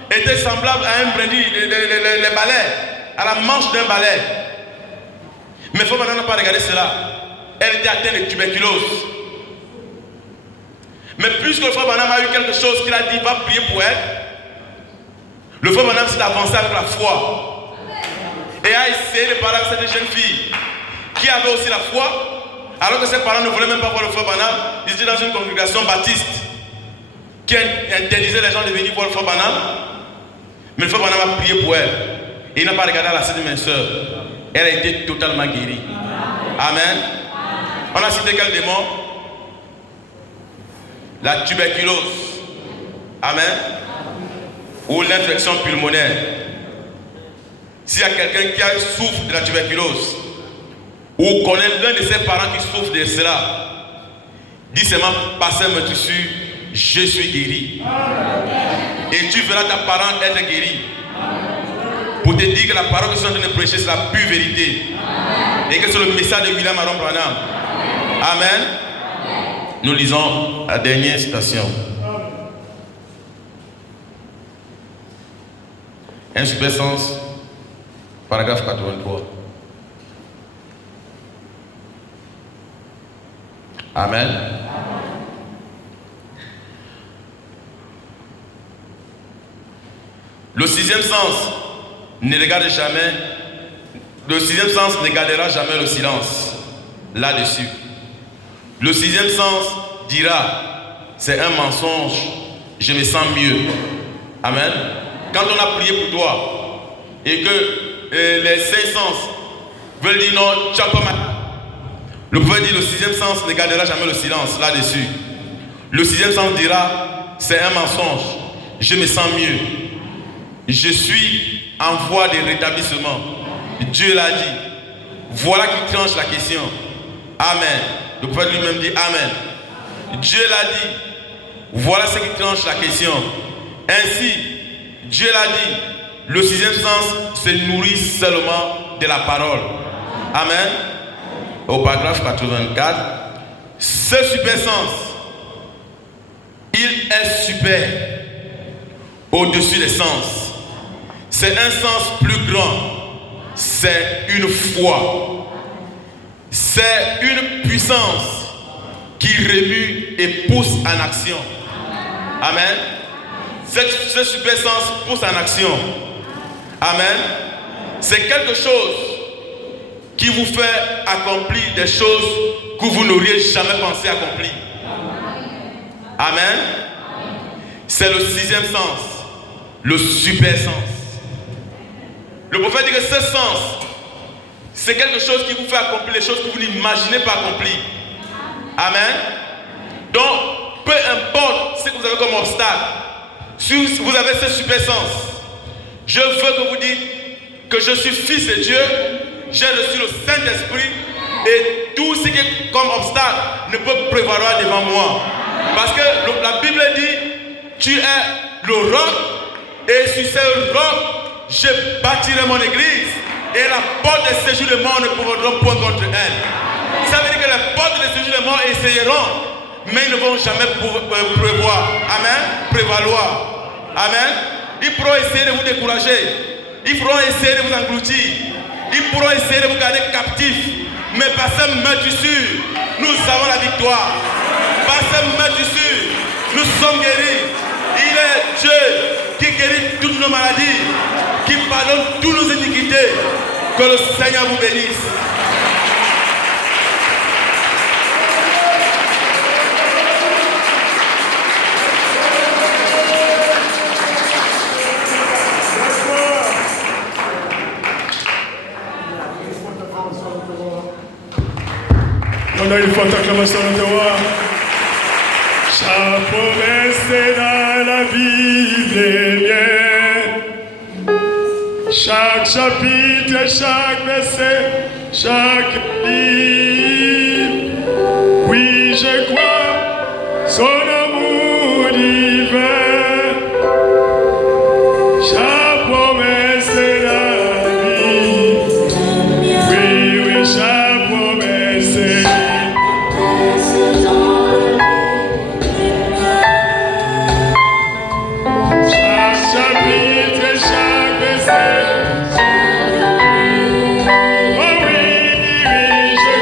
étaient semblables à un brindille, les balais, à la manche d'un balai. Mais il faut maintenant pas regarder cela. Elle était atteinte de tuberculose. Mais puisque le frère Branham a eu quelque chose qu'il a dit, va prier pour elle, le frère Branham s'est avancé avec la foi et a essayé de parler avec cette jeune fille qui avait aussi la foi, alors que ses parents ne voulaient même pas voir le frère Branham. Ils étaient dans une congrégation baptiste qui interdisait les gens de venir voir le frère Branham. Mais le frère Branham a prié pour elle. Et il n'a pas regardé à la sainte minceur. Elle a été totalement guérie. Amen. On a cité quel démon? La tuberculose. Amen. Ou l'infection pulmonaire. S'il y a quelqu'un qui souffre de la tuberculose, ou connaît l'un de ses parents qui souffre de cela, dis seulement, Pasteur Metussu, je suis guéri. Et tu verras ta parente être guérie. Pour te dire que la parole que je suis en train de prêcher, c'est la pure vérité. Et que c'est le message de William Aaron Branham. Amen. Nous lisons la dernière citation. Un super sens, paragraphe 83. Amen. Le sixième sens ne regarde jamais, le sixième sens ne gardera jamais le silence là-dessus. Le sixième sens dira, c'est un mensonge, je me sens mieux. Amen. Quand on a prié pour toi et que les cinq sens veulent dire non, tu as pas mal. Le prophète dit, le sixième sens ne gardera jamais le silence là-dessus. Le sixième sens dira, c'est un mensonge, je me sens mieux. Je suis en voie de rétablissement. Dieu l'a dit. Voilà qui tranche la question. Amen. Le prophète lui-même dit Amen. Dieu l'a dit. Voilà ce qui tranche la question. Ainsi, Dieu l'a dit. Le sixième sens se nourrit seulement de la parole. Amen. Au paragraphe 84. Ce super sens, il est super au-dessus des sens. C'est un sens plus grand. C'est une foi. C'est une puissance qui remue et pousse en action. Amen. Ce super sens pousse en action. Amen. C'est quelque chose qui vous fait accomplir des choses que vous n'auriez jamais pensé accomplir. Amen. C'est le sixième sens. Le super sens. Le prophète dit que ce sens, c'est quelque chose qui vous fait accomplir les choses que vous n'imaginez pas accomplir. Amen. Donc, peu importe ce que vous avez comme obstacle, si vous avez ce super sens, je veux que vous dites que je suis fils de Dieu, j'ai reçu le Saint-Esprit et tout ce qui est comme obstacle ne peut prévaloir devant moi. Parce que la Bible dit, tu es le roc et sur ce roc, je bâtirai mon église et la porte des séjours de mort ne pourront point contre elle. Ça veut dire que les portes des séjours de mort essayeront, mais ils ne vont jamais prévoir. Amen. Prévaloir. Amen. Ils pourront essayer de vous décourager. Ils pourront essayer de vous engloutir. Ils pourront essayer de vous garder captifs. Mais par ce Metussu, nous avons la victoire. Par ce Metussu, nous sommes guéris. Il est Dieu qui guérit toutes nos maladies, qui pardonne toutes nos iniquités. Que le Seigneur vous bénisse. On a une forte acclamation de toi. Chaque promesse dans la Bible est bien. Chaque chapitre, chaque verset, chaque livre. Oui, je crois son amour divin. Chaque promesse dans la Bible. Oui, oui, chaque promesse. Oh oui, oui, je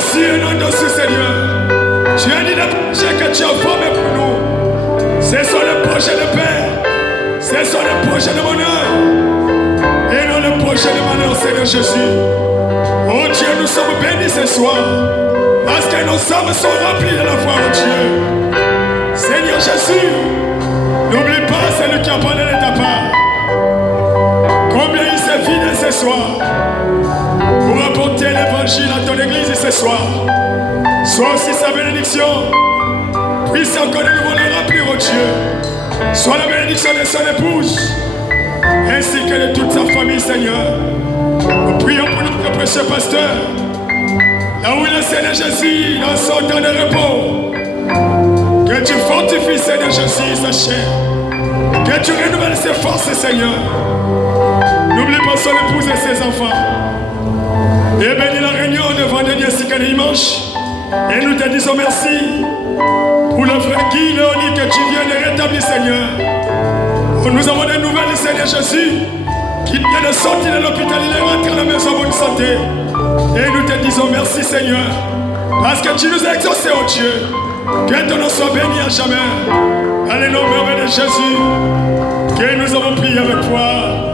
Merci et nom de ce Seigneur. Tu as dit le projet que tu as formé pour nous. C'est sur le projet de paix. C'est sur le projet de bonheur. Et non le projet de malheur, Seigneur Jésus. Oh Dieu, nous sommes bénis ce soir. Parce que nos âmes sont remplies de la foi, oh Dieu. Seigneur Jésus, n'oublie pas celui qui a parlé de ta part. Combien il s'est vidé ce soir pour apporter l'évangile à ton église ce soir. Sois aussi sa bénédiction. Puisse encore de nouveau le remplir, oh Dieu. Sois la bénédiction de son épouse, ainsi que de toute sa famille, Seigneur. Nous prions pour notre précieux pasteur. Là où il est, Seigneur Jésus, dans son temps de repos. Que tu fortifies, Seigneur Jésus, sa chair. Que tu renouvelles ses forces, Seigneur. N'oublie pas son épouse et ses enfants. Et bénis la réunion de vendredi ainsi que de dimanche. Et nous te disons merci pour le frère Guy Léonie que tu viens de rétablir, Seigneur. Nous avons des nouvelles du Seigneur Jésus qui vient de sortir de l'hôpital. Il est rentré à la maison en bonne santé. Et nous te disons merci, Seigneur, parce que tu nous as exaucés, oh Dieu. Que ton nom soit béni à jamais. Alléluia, merveille de Jésus, que nous avons prié avec toi.